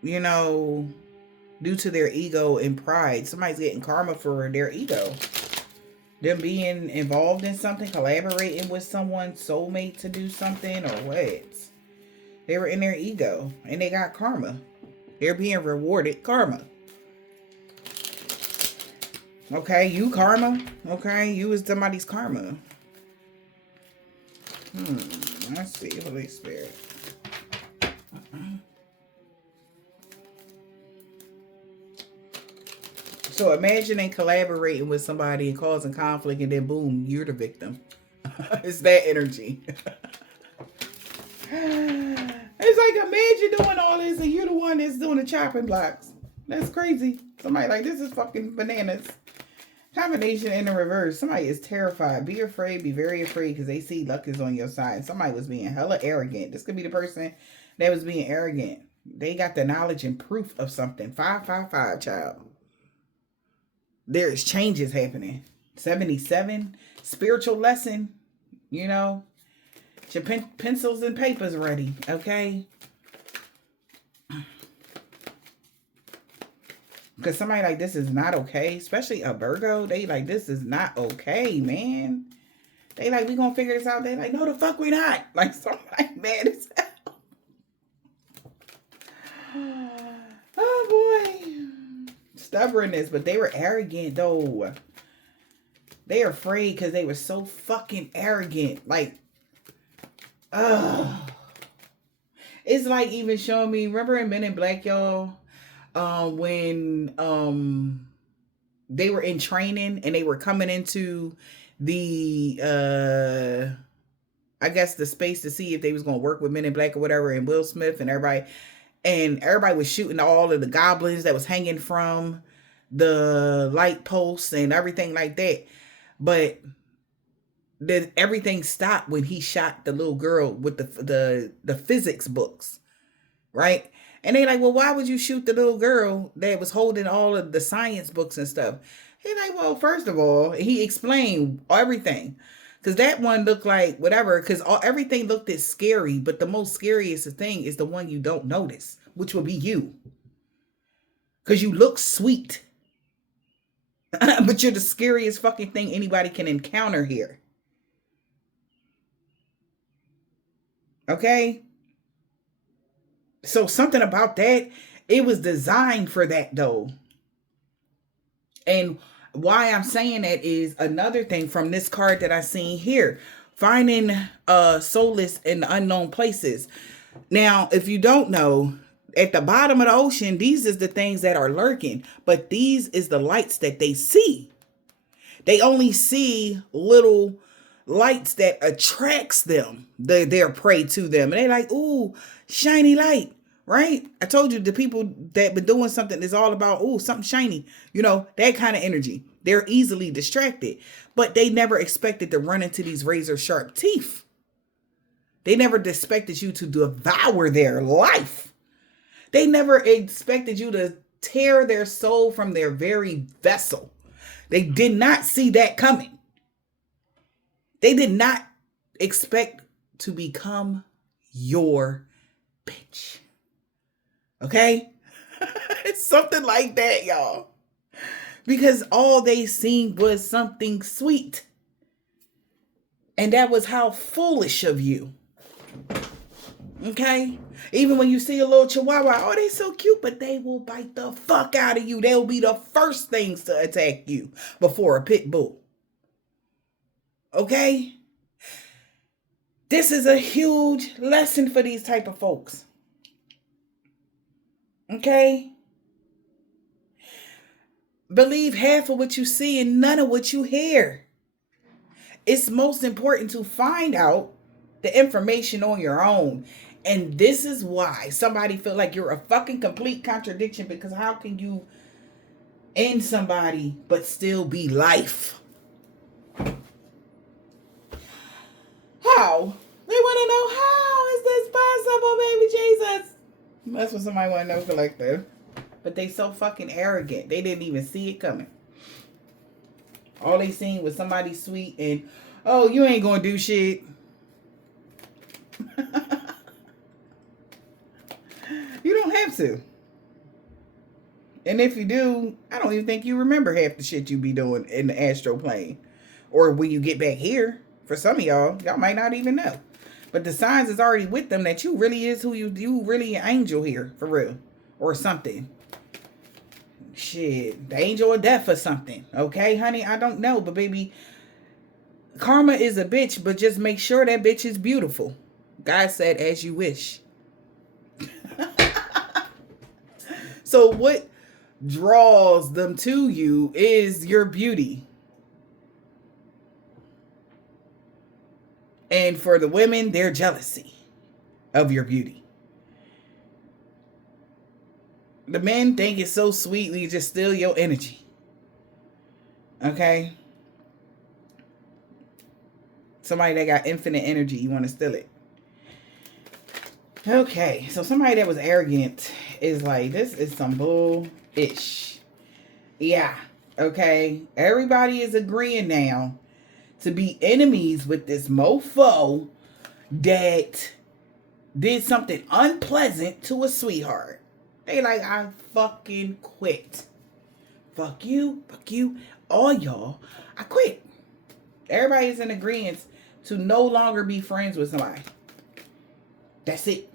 due to their ego and pride. Somebody's getting karma for their ego. Them being involved in something, collaborating with someone, soulmate to do something, or what? They were in their ego and they got karma. They're being rewarded karma. Okay, you karma. Okay, you is somebody's karma. Let's see, Holy Spirit. So imagining collaborating with somebody and causing conflict, and then boom, you're the victim. It's that energy. It's like, imagine doing all this and you're the one that's doing the chopping blocks. That's crazy. Somebody like, this is fucking bananas. Combination in the reverse. Somebody is terrified. Be afraid. Be very afraid because they see luck is on your side. Somebody was being hella arrogant. This could be the person that was being arrogant. They got the knowledge and proof of something. 555, child. There's changes happening. 77. Spiritual lesson. You know. Get your pencils and papers ready. Okay. Because somebody like, this is not okay. Especially a Virgo. They like, this is not okay, man. They like, we gonna figure this out. They like, no, the fuck we not. Like, somebody mad as hell. Oh, boy. Stubbornness. But they were arrogant, though. They are afraid because they were so fucking arrogant. Like, it's like even showing me, remember in Men in Black, y'all? When they were in training and they were coming into the I guess the space to see if they was gonna work with Men in Black or whatever, and Will Smith and everybody was shooting all of the goblins that was hanging from the light posts and everything like that. But then everything stopped when he shot the little girl with the physics books, right? And they like, well, why would you shoot the little girl that was holding all of the science books and stuff? He like, well, first of all, he explained everything. Because that one looked like whatever, because everything looked as scary, but the most scariest thing is the one you don't notice, which will be you. Because you look sweet. But you're the scariest fucking thing anybody can encounter here. Okay? So something about that, it was designed for that though. And why I'm saying that is another thing from this card that I seen here. Finding solace in the unknown places. Now, if you don't know, at the bottom of the ocean, these is the things that are lurking. But these is the lights that they see. They only see little lights that attracts them, their prey to them. And they like, ooh, shiny light, right? I told you the people that been doing something is all about, ooh, something shiny, you know, that kind of energy. They're easily distracted, but they never expected to run into these razor sharp teeth. They never expected you to devour their life. They never expected you to tear their soul from their very vessel. They did not see that coming. They did not expect to become your bitch. Okay? It's something like that, y'all. Because all they seen was something sweet. And that was how foolish of you. Okay? Even when you see a little chihuahua, oh, they so cute, but they will bite the fuck out of you. They'll be the first things to attack you before a pit bull. Okay? This is a huge lesson for these type of folks. Okay? Believe half of what you see and none of what you hear. It's most important to find out the information on your own. And this is why somebody feel like you're a fucking complete contradiction, because how can you end somebody but still be life? How? They want to know, how is this possible, baby Jesus? That's what somebody want to know, collective. But they so fucking arrogant. They didn't even see it coming. All they seen was somebody sweet and, oh, you ain't gonna do shit. You don't have to. And if you do, I don't even think you remember half the shit you be doing in the astral plane. Or when you get back here. For some of y'all might not even know. But the signs is already with them that you really is who you really an angel here, for real. Or something. shit, the angel of death or something. Okay, honey, I don't know, but baby, karma is a bitch, but just make sure that bitch is beautiful. God said, as you wish. So what draws them to you is your beauty. And for the women, their jealousy of your beauty. The men think it's so sweet, you just steal your energy. Okay? Somebody that got infinite energy, you want to steal it. Okay, so somebody that was arrogant is like, this is some bull-ish. Yeah, okay. Everybody is agreeing now to be enemies with this mofo that did something unpleasant to a sweetheart. They like, I fucking quit. Fuck you, all y'all. I quit. Everybody's in agreement to no longer be friends with somebody. That's it.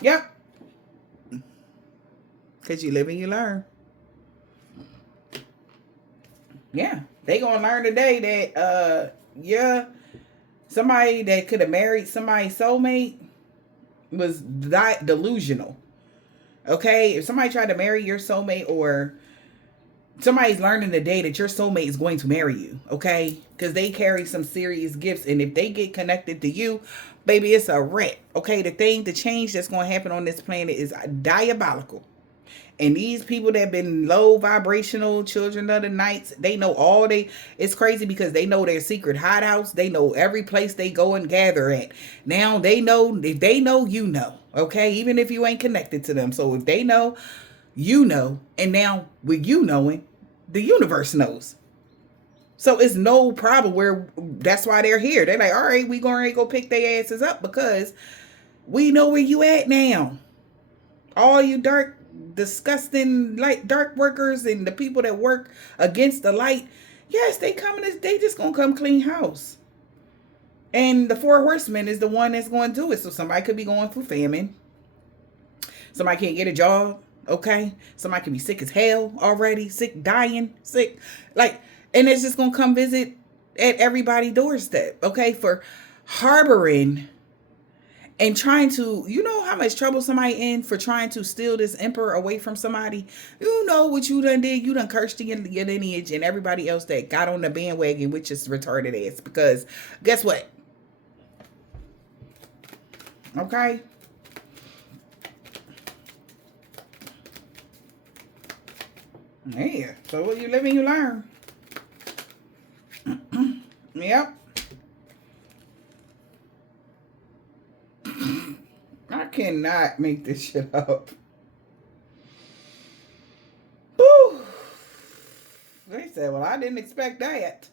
Yep. Because you live and you learn. Yeah. They gonna learn today that, yeah, somebody that could have married somebody's soulmate was delusional. Okay? If somebody tried to marry your soulmate, or somebody's learning today that your soulmate is going to marry you, okay? Because they carry some serious gifts, and if they get connected to you, baby, it's a wreck, okay? The change that's going to happen on this planet is diabolical. And these people that have been low vibrational children of the nights, they know it's crazy because they know their secret hideouts. They know every place they go and gather at. Now they know, if they know, you know, okay? Even if you ain't connected to them. So if they know, you know, and now with you knowing, the universe knows. So it's no problem where that's why they're here. They're like, all right, we going to go pick their asses up because we know where you at now. All you dark, disgusting, dark workers and the people that work against the light, yes, they just going to come clean house. And the 4 horsemen is the one that's going to do it. So somebody could be going through famine. Somebody can't get a job. Okay, somebody can be sick as hell already, sick, dying, sick, and it's just gonna come visit at everybody's doorstep. Okay, for harboring and trying to, you know how much trouble somebody in for trying to steal this emperor away from somebody. You know what you done did? You done cursed your lineage and everybody else that got on the bandwagon, which is retarded ass. Because guess what? Okay. Yeah, so what you live and you learn. Yep. I cannot make this shit up. Whew. They said, well, I didn't expect that.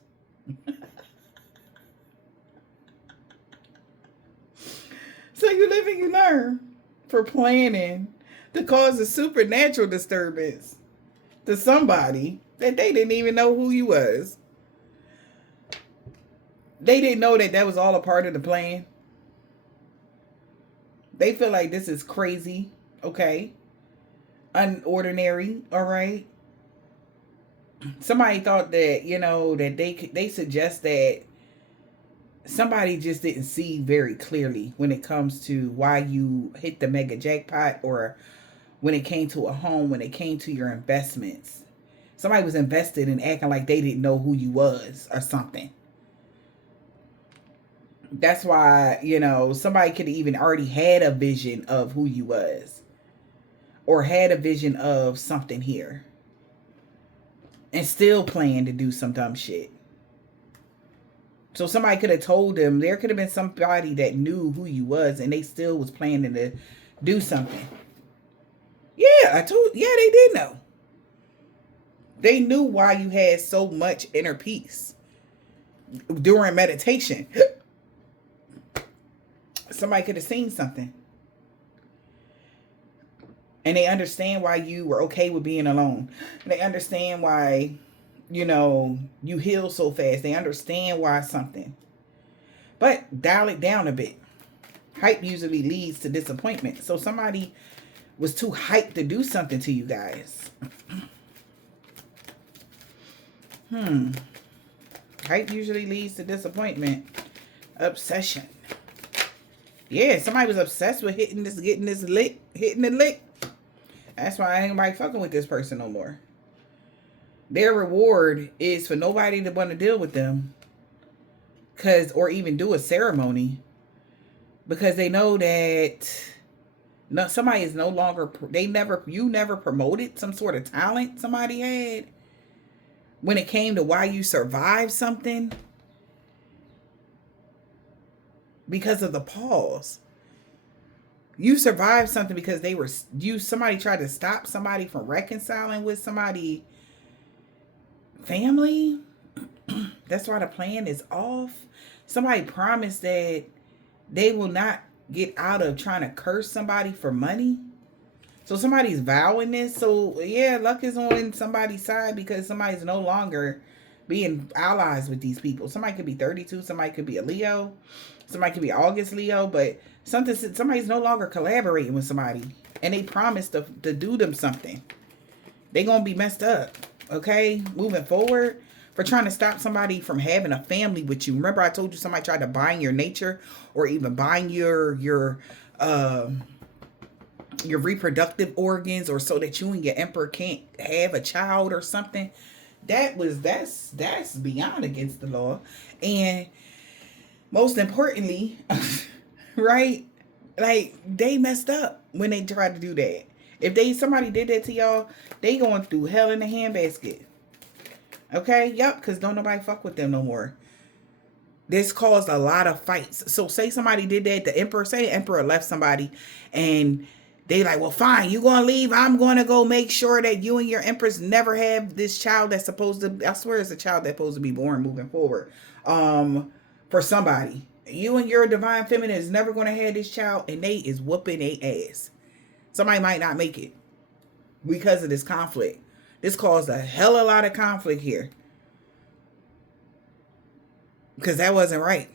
So you live and you learn for planning to cause a supernatural disturbance to somebody that they didn't even know who you was. They didn't know that was all a part of the plan. They feel like this is crazy, okay? Unordinary, all right? Somebody thought that, that they suggest that somebody just didn't see very clearly when it comes to why you hit the mega jackpot, or when it came to a home, when it came to your investments. Somebody was invested in acting like they didn't know who you was or something. That's why, somebody could have even already had a vision of who you was, or had a vision of something here, and still planned to do some dumb shit. So somebody could have told them, there could have been somebody that knew who you was, and they still was planning to do something. Yeah, they did know. They knew why you had so much inner peace during meditation. Somebody could have seen something. And they understand why you were okay with being alone. And they understand why, you heal so fast. They understand why something. But dial it down a bit. Hype usually leads to disappointment. So somebody was too hyped to do something to you guys. Hype usually leads to disappointment. Obsession. Yeah, somebody was obsessed with getting this lick, hitting the lick. That's why I ain't nobody fucking with this person no more. Their reward is for nobody to want to deal with them. Or even do a ceremony. Because they know that somebody is no longer, you never promoted some sort of talent somebody had. When it came to why you survived something. Because of the pause. You survived something because somebody tried to stop somebody from reconciling with somebody family. That's why the plan is off. Somebody promised that they will not get out of trying to curse somebody for money. So somebody's vowing this. So yeah, luck is on somebody's side because somebody's no longer being allies with these people. Somebody could be 32. Somebody could be a Leo. Somebody could be August Leo. But somebody's no longer collaborating with somebody. And they promised to do them something. They gonna be messed up. Okay? Moving forward. For trying to stop somebody from having a family with you. Remember I told you somebody tried to bind your nature. Or even bind your reproductive organs. Or so that you and your emperor can't have a child or something. That's beyond against the law. And most importantly, right? Like, they messed up when they tried to do that. If somebody did that to y'all, they going through hell in a handbasket. Okay? Yep, because don't nobody fuck with them no more. This caused a lot of fights. So say somebody did that, the emperor left somebody, and they like, well, fine, you gonna leave. I'm gonna go make sure that you and your empress never have this child that's supposed to, I swear it's a child that's supposed to be born moving forward. For somebody. You and your divine feminine is never gonna have this child, and they is whooping their ass. Somebody might not make it because of this conflict. This caused a hell of a lot of conflict here. Because that wasn't right.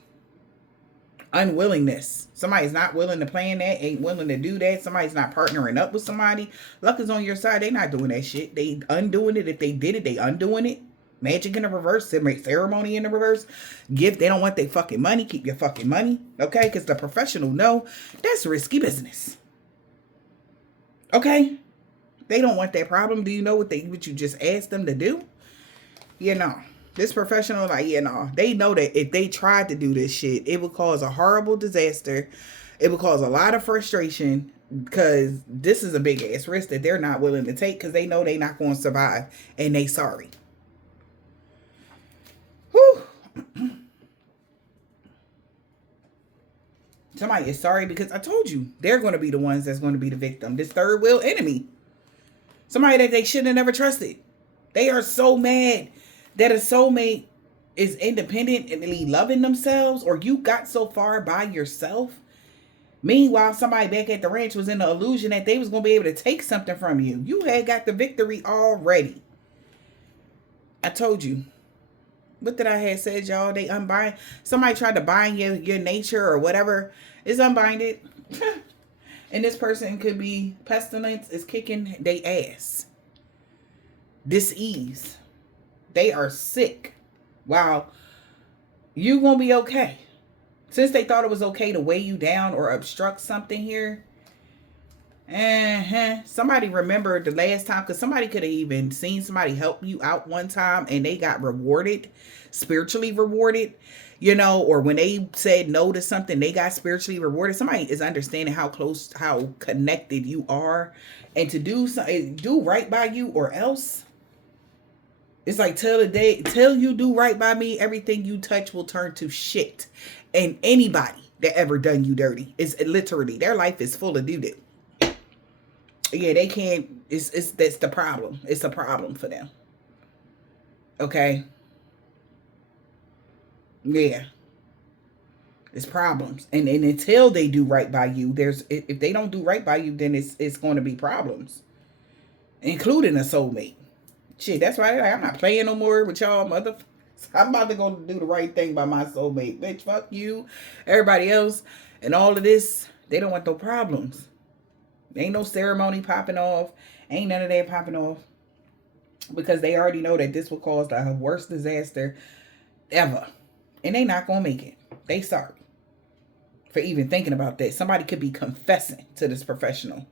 Unwillingness. Somebody's not willing to plan that, ain't willing to do that. Somebody's not partnering up with somebody. Luck is on your side. They not doing that shit. They undoing it. If they did it, they undoing it. Magic in the reverse. Ceremony in the reverse. Gift. They don't want their fucking money. Keep your fucking money. Okay? Because the professional know that's risky business. Okay? They don't want that problem. Do you know what you just asked them to do? You know. This professional, like, you know, they know that if they tried to do this shit, it would cause a horrible disaster. It would cause a lot of frustration because this is a big ass risk that they're not willing to take because they know they're not going to survive and they sorry. Whew. Somebody is sorry because I told you they're going to be the ones that's going to be the victim. This third wheel enemy. Somebody that they should have never trusted. They are so mad that a soulmate is independently loving themselves, or you got so far by yourself. Meanwhile, somebody back at the ranch was in the illusion that they was going to be able to take something from you. You had got the victory already. I told you. What did I have said, y'all? They unbind. Somebody tried to bind your nature or whatever. It's unbinded. And this person could be pestilence is kicking their ass. Dis-ease. They are sick. Wow. You gonna be okay. Since they thought it was okay to weigh you down or obstruct something here. Somebody remembered the last time, because somebody could have even seen somebody help you out one time and they got rewarded, spiritually rewarded, you know, or when they said no to something, they got spiritually rewarded. Somebody is understanding how close, how connected you are, and to do right by you, or else. It's like, till you do right by me, everything you touch will turn to shit. And anybody that ever done you dirty is literally, their life is full of doo-doo. Yeah, they can't, that's the problem. It's a problem for them. Okay? Yeah. It's problems. And until they do right by you, if they don't do right by you, then it's going to be problems. Including a soulmate. Shit, that's why I'm not playing no more with y'all motherfuckers. I'm about to go do the right thing by my soulmate. Bitch, fuck you, everybody else, and all of this. They don't want no problems. Ain't no ceremony popping off. Ain't none of that popping off. Because they already know that this will cause the worst disaster ever. And they not going to make it. They sorry for even thinking about that. Somebody could be confessing to this professional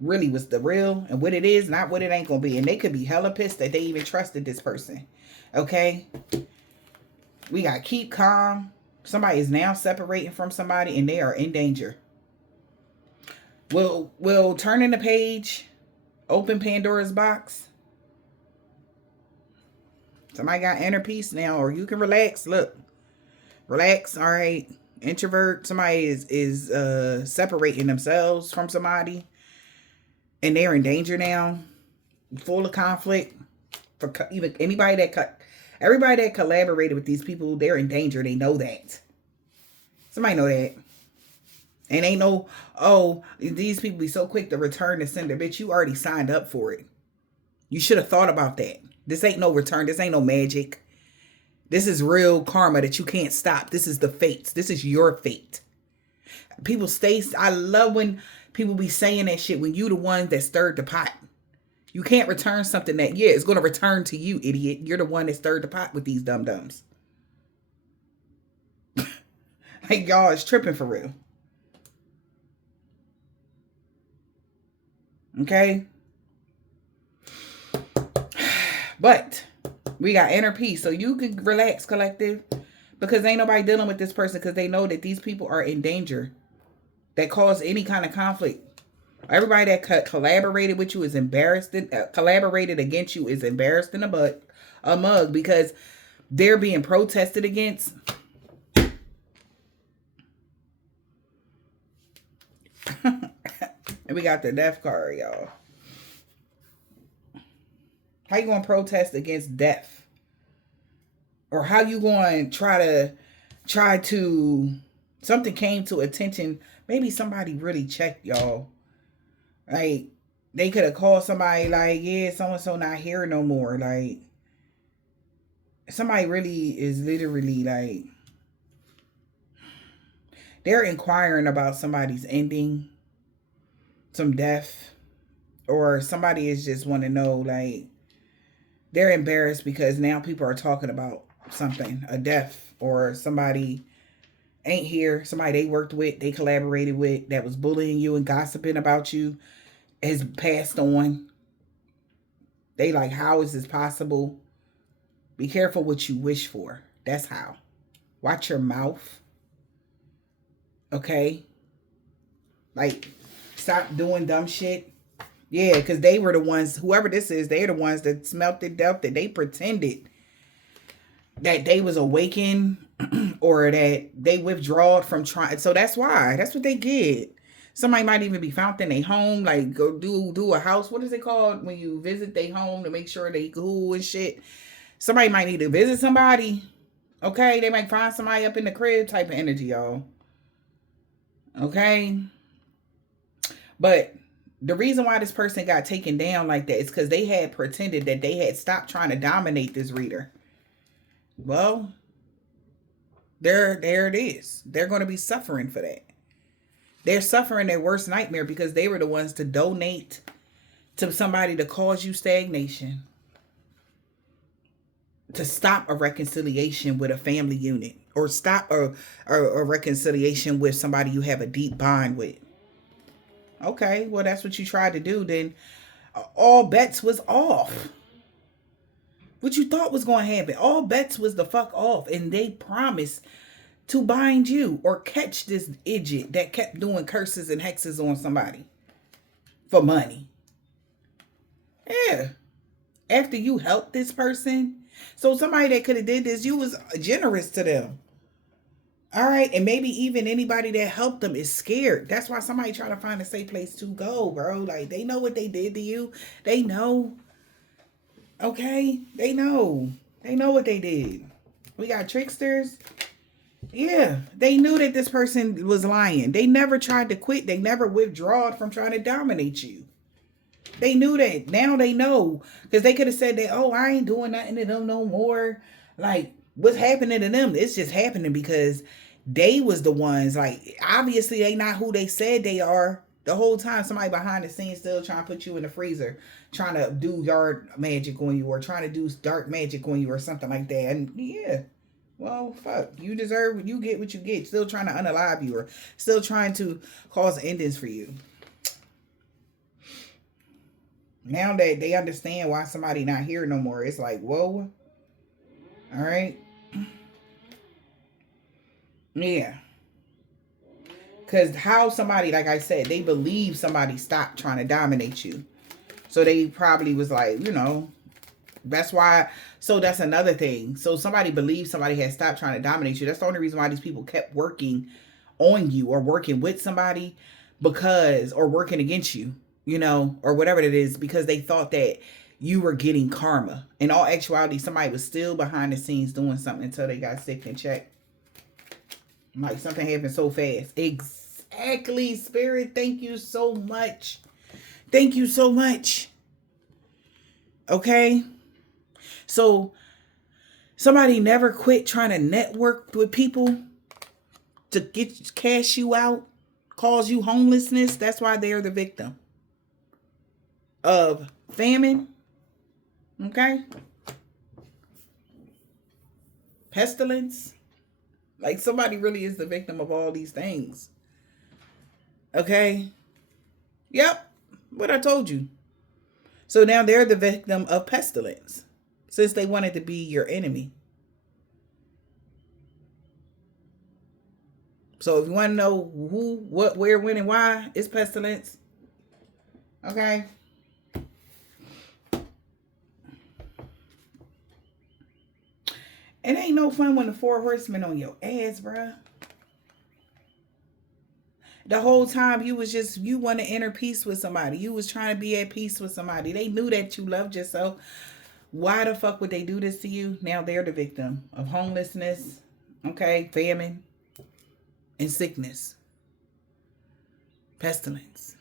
really was the real and what it is, not what it ain't gonna be. And they could be hella pissed that they even trusted this person. Okay, we gotta keep calm. Somebody is now separating from somebody and they are in danger. We'll turn in the page, open Pandora's box. Somebody got inner peace now, or you can relax. Look, relax. All right, introvert. Somebody is separating themselves from somebody. And they're in danger now, full of conflict. For even everybody that collaborated with these people, they're in danger. They know that. Somebody know that. And ain't no, oh, these people be so quick to return the sender. Bitch, you already signed up for it. You should have thought about that. This ain't no return. This ain't no magic. This is real karma that you can't stop. This is the fates. This is your fate. People I love when people be saying that shit when you the one that stirred the pot. You can't return something that, yeah, it's going to return to you, idiot. You're the one that stirred the pot with these dum-dums. Like, y'all is tripping for real. Okay? But we got inner peace. So you can relax, collective. Because ain't nobody dealing with this person because they know that these people are in danger. That cause any kind of conflict. Everybody that collaborated with you is embarrassed. Collaborated against you is embarrassed in a mug because they're being protested against. And we got the death card, y'all. How you gonna protest against death? Or how you going to try to something came to attention. Maybe somebody really checked, y'all. Like, they could have called somebody like, yeah, so-and-so not here no more. Like, somebody really is literally like, they're inquiring about somebody's ending, some death, or somebody is just want to know, like, they're embarrassed because now people are talking about something, a death, or somebody ain't here, somebody they worked with, they collaborated with, that was bullying you and gossiping about you, has passed on. They like, how is this possible? Be careful what you wish for. That's how. Watch your mouth. Okay? Like, stop doing dumb shit. Yeah, because they were the ones, whoever this is, they're the ones that smelt it, dealt it. They pretended that they was awakened or that they withdrawed from trying. So that's why. That's what they get. Somebody might even be found in their home, like go do a house. What is it called when you visit their home to make sure they cool and shit? Somebody might need to visit somebody. Okay, they might find somebody up in the crib type of energy, y'all. Okay. But the reason why this person got taken down like that is because they had pretended that they had stopped trying to dominate this reader. Well, there it is. They're going to be suffering for that. They're suffering their worst nightmare because they were the ones to donate to somebody to cause you stagnation. To stop a reconciliation with a family unit. Or stop a reconciliation with somebody you have a deep bond with. Okay, well, that's what you tried to do. Then all bets was off. What you thought was going to happen. All bets was the fuck off. And they promised to bind you or catch this idiot that kept doing curses and hexes on somebody for money. Yeah. After you helped this person. So somebody that could have did this, you was generous to them. All right. And maybe even anybody that helped them is scared. That's why somebody trying to find a safe place to go, bro. Like, they know what they did to you. They know. Okay? They know. They know what they did. We got tricksters. Yeah. They knew that this person was lying. They never tried to quit. They never withdrawed from trying to dominate you. They knew that. Now they know. Because they could have said that, oh, I ain't doing nothing to them no more. Like, what's happening to them? It's just happening because they was the ones. Like, obviously they not who they said they are. The whole time, somebody behind the scenes still trying to put you in the freezer, trying to do yard magic on you, or trying to do dark magic on you, or something like that. And yeah, well, fuck. You deserve, you get what you get. Still trying to unalive you, or still trying to cause endings for you. Now that they understand why somebody not here no more, it's like, whoa. All right. Yeah. Because how somebody, like I said, they believe somebody stopped trying to dominate you. So they probably was like, that's why. So that's another thing. So somebody believes somebody has stopped trying to dominate you. That's the only reason why these people kept working on you, or working with somebody, or working against you, or whatever it is, because they thought that you were getting karma. In all actuality, somebody was still behind the scenes doing something until they got sick and checked. Like something happened so fast. Exactly, Spirit. Thank you so much. Thank you so much. Okay. So somebody never quit trying to network with people to get cash you out, cause you homelessness. That's why they're the victim of famine. Okay. Pestilence. Like somebody really is the victim of all these things. Okay. Yep. What I told you. So now they're the victim of pestilence, since they wanted to be your enemy. So if you want to know who, what, where, when, and why, it's pestilence. Okay. It ain't no fun when the 4 horsemen on your ass, bruh. The whole time you want to inner peace with somebody. You was trying to be at peace with somebody. They knew that you loved yourself. Why the fuck would they do this to you? Now they're the victim of homelessness, okay, famine, and sickness, pestilence,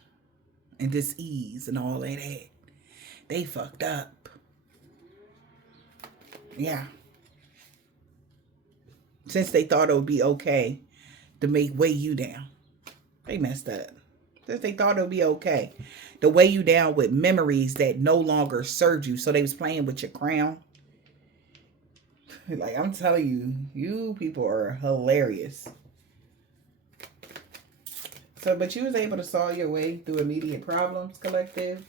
and disease, and all of that. They fucked up. Yeah. Since they thought it would be okay to weigh you down. They messed up. Since they thought it would be okay to weigh you down with memories that no longer served you. So they was playing with your crown. Like, I'm telling you, you people are hilarious. So, but you was able to solve your way through immediate problems, collective.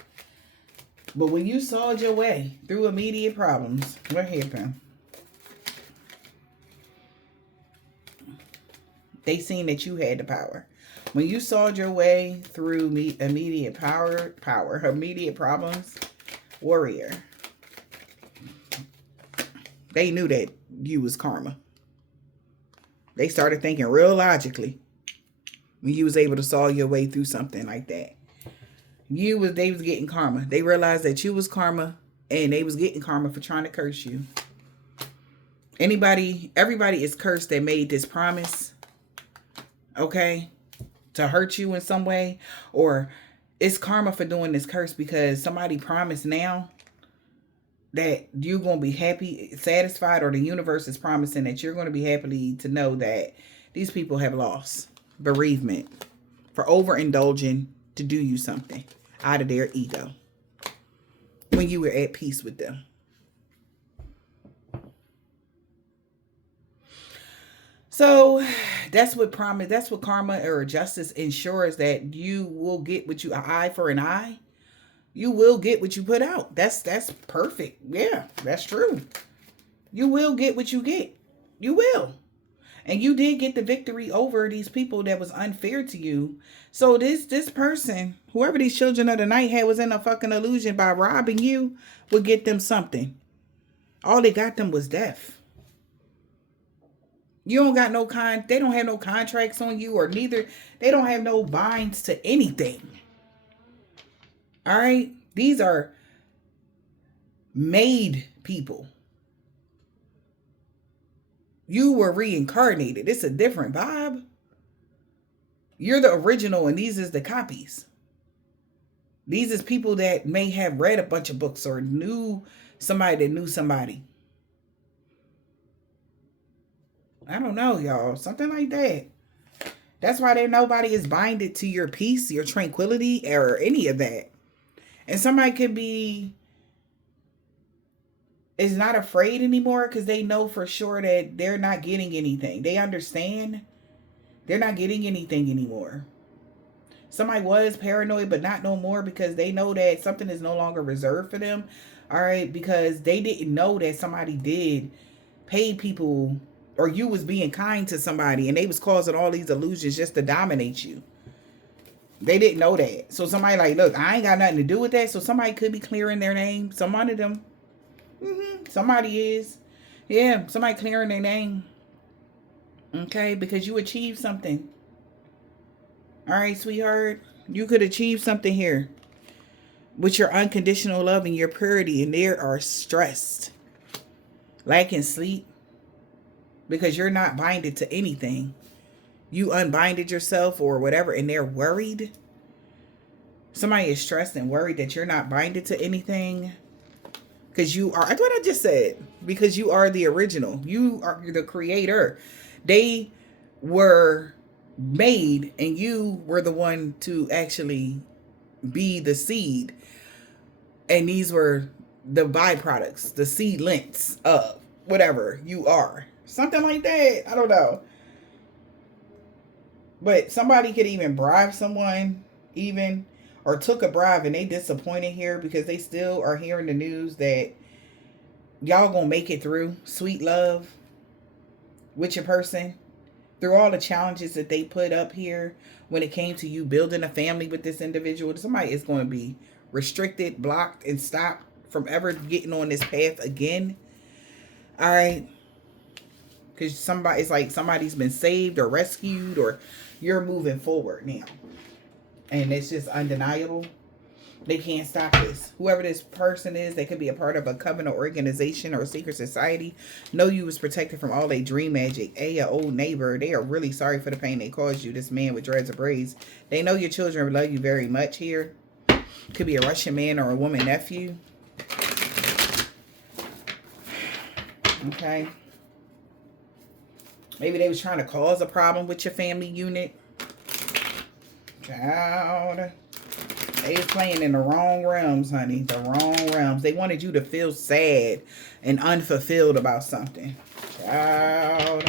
But when you solved your way through immediate problems, what happened? They seen that you had the power. When you solved your way through immediate immediate problems, warrior. They knew that you was karma. They started thinking real logically when you was able to solve your way through something like that. They was getting karma. They realized that you was karma, and they was getting karma for trying to curse you. Everybody is cursed that made this promise. Okay? To hurt you in some way, or it's karma for doing this curse because somebody promised now that you're going to be happy, satisfied, or the universe is promising that you're going to be happy to know that these people have lost bereavement for overindulging to do you something out of their ego when you were at peace with them. So that's what karma or justice ensures, that you will get what you, an eye for an eye. You will get what you put out. That's perfect. Yeah, that's true. You will get what you get. You will. And you did get the victory over these people that was unfair to you. So this person, whoever these children of the night had, was in a fucking illusion by robbing you, would get them something. All they got them was death. You don't got they don't have no contracts on you, or neither. They don't have no binds to anything. All right? These are made people. You were reincarnated. It's a different vibe. You're the original, and these is the copies. These is people that may have read a bunch of books or knew somebody that knew somebody. I don't know, y'all. Something like that. That's why there nobody is binded to your peace, your tranquility, or any of that. And somebody could be is not afraid anymore because they know for sure that they're not getting anything. They understand they're not getting anything anymore. Somebody was paranoid, but not no more because they know that something is no longer reserved for them. All right, because they didn't know that somebody did pay people, or you was being kind to somebody and they was causing all these illusions just to dominate you. They didn't know that. So somebody like, look, I ain't got nothing to do with that. So somebody could be clearing their name. Some of them. Somebody is. Yeah, somebody clearing their name. Okay, because you achieved something. All right, sweetheart. You could achieve something here with your unconditional love and your purity, and they are stressed, lacking sleep, because you're not binded to anything. You unbinded yourself or whatever, and they're worried. Somebody is stressed and worried that you're not binded to anything. Because you are, that's what I just said. Because you are the original. You are the creator. They were made and you were the one to actually be the seed. And these were the byproducts, the seedlings of whatever you are. Something like that. I don't know. But somebody could even bribe someone, even, or took a bribe and they disappointed here because they still are hearing the news that y'all gonna make it through sweet love with your person through all the challenges that they put up here when it came to you building a family with this individual. Somebody is going to be restricted, blocked, and stopped from ever getting on this path again. All right. Because somebody, it's like somebody's been saved or rescued, or you're moving forward now. And it's just undeniable. They can't stop this. Whoever this person is, they could be a part of a covenant organization or a secret society. Know you was protected from all their dream magic. Hey, your old neighbor, they are really sorry for the pain they caused you. This man with dreads or braids. They know your children love you very much here. Could be a Russian man or a woman nephew. Okay. Maybe they was trying to cause a problem with your family unit. Child. They was playing in the wrong realms, honey. The wrong realms. They wanted you to feel sad and unfulfilled about something. Child.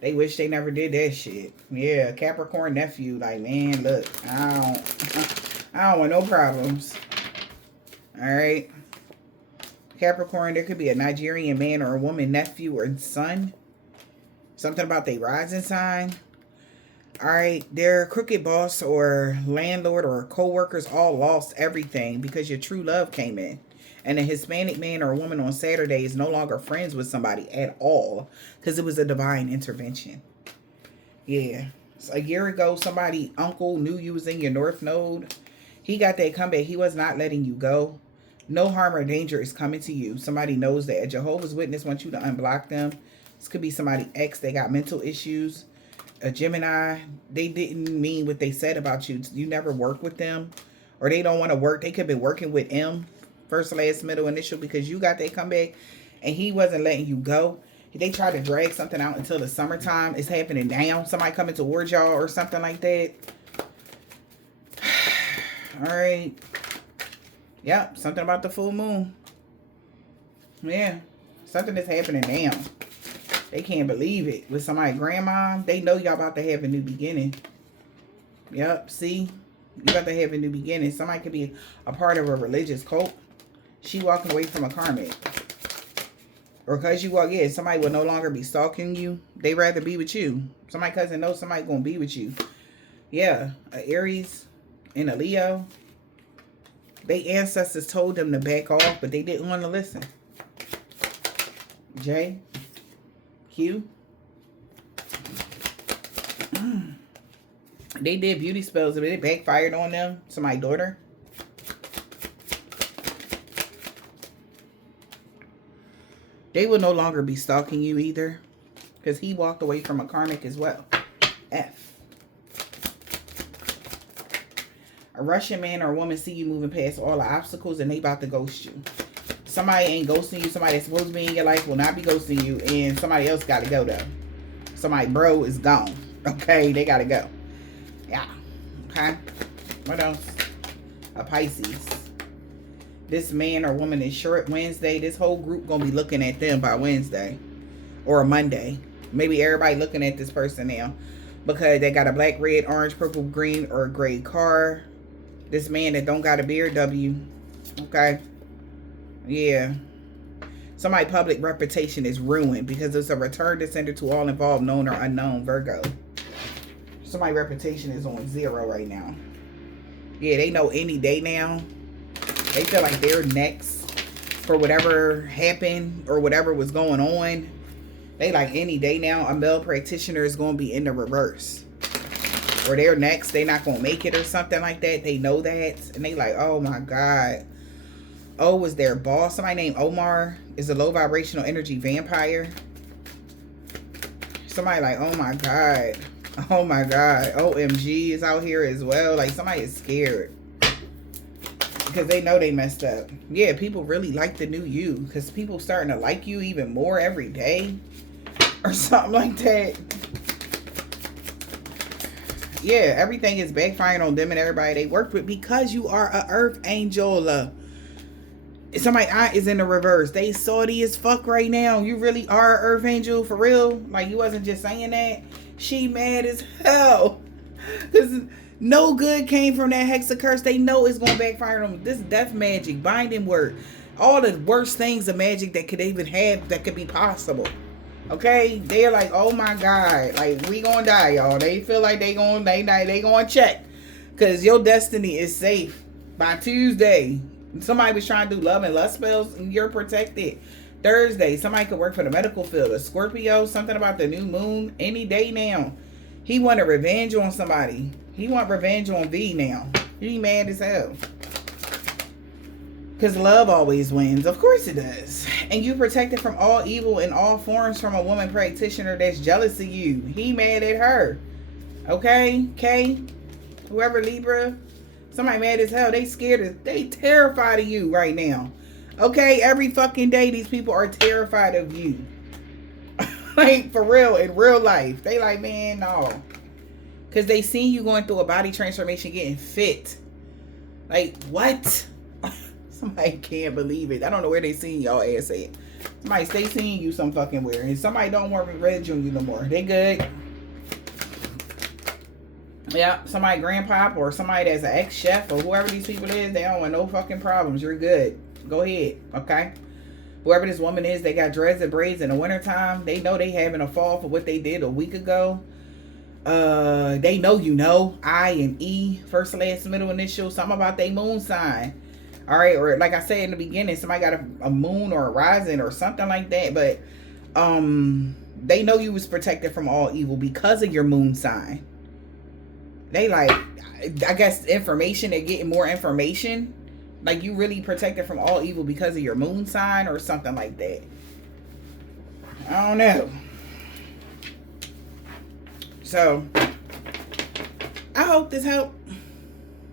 They wish they never did that shit. Yeah, Capricorn nephew. Like, man, look. I don't want no problems. Alright. Capricorn, there could be a Nigerian man or a woman nephew or son. Something about their rising sign. Alright, their crooked boss or landlord or co-workers all lost everything because your true love came in. And a Hispanic man or a woman on Saturday is no longer friends with somebody at all because it was a divine intervention. Yeah. So a year ago, somebody, uncle, knew you was in your north node. He got that comeback. He was not letting you go. No harm or danger is coming to you. Somebody knows that. A Jehovah's Witness wants you to unblock them. This could be somebody ex. They got mental issues. A Gemini, they didn't mean what they said about you. You never work with them, or they don't want to work. They could be working with M, first, last, middle, initial, because you got that comeback and he wasn't letting you go. They tried to drag something out until the summertime. It's happening now. Somebody coming towards y'all or something like that. All right. Yep, something about the full moon. Yeah, something is happening now. They can't believe it. With somebody, grandma, they know y'all about to have a new beginning. Yep, see? You about to have a new beginning. Somebody could be a part of a religious cult. She walking away from a karmic. Or because you walk, yeah, somebody will no longer be stalking you. They rather be with you. Somebody cousin knows somebody going to be with you. Yeah, a Aries and a Leo. They ancestors told them to back off, but they didn't want to listen. J. Q. They did beauty spells, but it backfired on them. So my daughter. They will no longer be stalking you either. Because he walked away from a karmic as well. F. A Russian man or woman see you moving past all the obstacles and they about to ghost you. Somebody ain't ghosting you. Somebody that's supposed to be in your life will not be ghosting you. And somebody else got to go though. Somebody bro is gone. Okay, they gotta go. Yeah. Okay. What else? A Pisces. This man or woman is short Wednesday. This whole group gonna be looking at them by Wednesday or a Monday. Maybe everybody looking at this person now because they got a black, red, orange, purple, green, or gray car. This man that don't got a beard, W. Okay. Yeah. Somebody's public reputation is ruined because it's a return to sender to all involved, known or unknown, Virgo. Somebody's reputation is on 0 right now. Yeah, they know any day now. They feel like they're next for whatever happened or whatever was going on. They like any day now, a male practitioner is going to be in the reverse. Or they're next, they're not going to make it or something like that. They know that. And they like, oh my God. O was their boss. Somebody named Omar is a low vibrational energy vampire. Somebody like, oh my God. Oh my God. OMG is out here as well. Like somebody is scared. Because they know they messed up. Yeah, people really like the new you. Because people starting to like you even more every day. Or something like that. Yeah, everything is backfiring on them and everybody they work with. Because you are an earth angel. Somebody eye is in the reverse. They salty as fuck right now. You really are an earth angel for real? Like you wasn't just saying that. She mad as hell. Because no good came from that hexa curse. They know it's going to backfire on them. This death magic, binding word. All the worst things of magic that could even have, that could be possible. Okay? They're like, oh my God. Like, we going to die, y'all. They feel like they going to check. Because your destiny is safe by Tuesday. Somebody was trying to do love and lust spells, and you're protected. Thursday, somebody could work for the medical field. A Scorpio, something about the new moon, any day now. He wanted revenge on somebody. He want revenge on V now. He mad as hell. Because love always wins. Of course it does. And you protected from all evil in all forms from a woman practitioner that's jealous of you. He mad at her. Okay? K? Whoever Libra. Somebody mad as hell. They scared. They terrified of you right now. Okay? Every fucking day these people are terrified of you. Like, for real. In real life. They like, man, no. Because they seen you going through a body transformation, getting fit. Like, what? Somebody can't believe it. I don't know where they seen y'all ass at. Somebody stay seeing you some fucking where. And somebody don't want revenge on you no more. They good. Yeah, somebody grandpop or somebody that's an ex-chef or whoever these people is, they don't want no fucking problems. You're good. Go ahead, okay? Whoever this woman is, they got dreads and braids in the wintertime. They know they having a fall for what they did a week ago. They know you know. I and E, first, last, middle, initial, something about their moon sign. All right, or like I said in the beginning, somebody got a moon or a rising or something like that. But they know you was protected from all evil because of your moon sign. They like, I guess, information. They're getting more information. Like, you really protected from all evil because of your moon sign or something like that. I don't know. So, I hope this helped.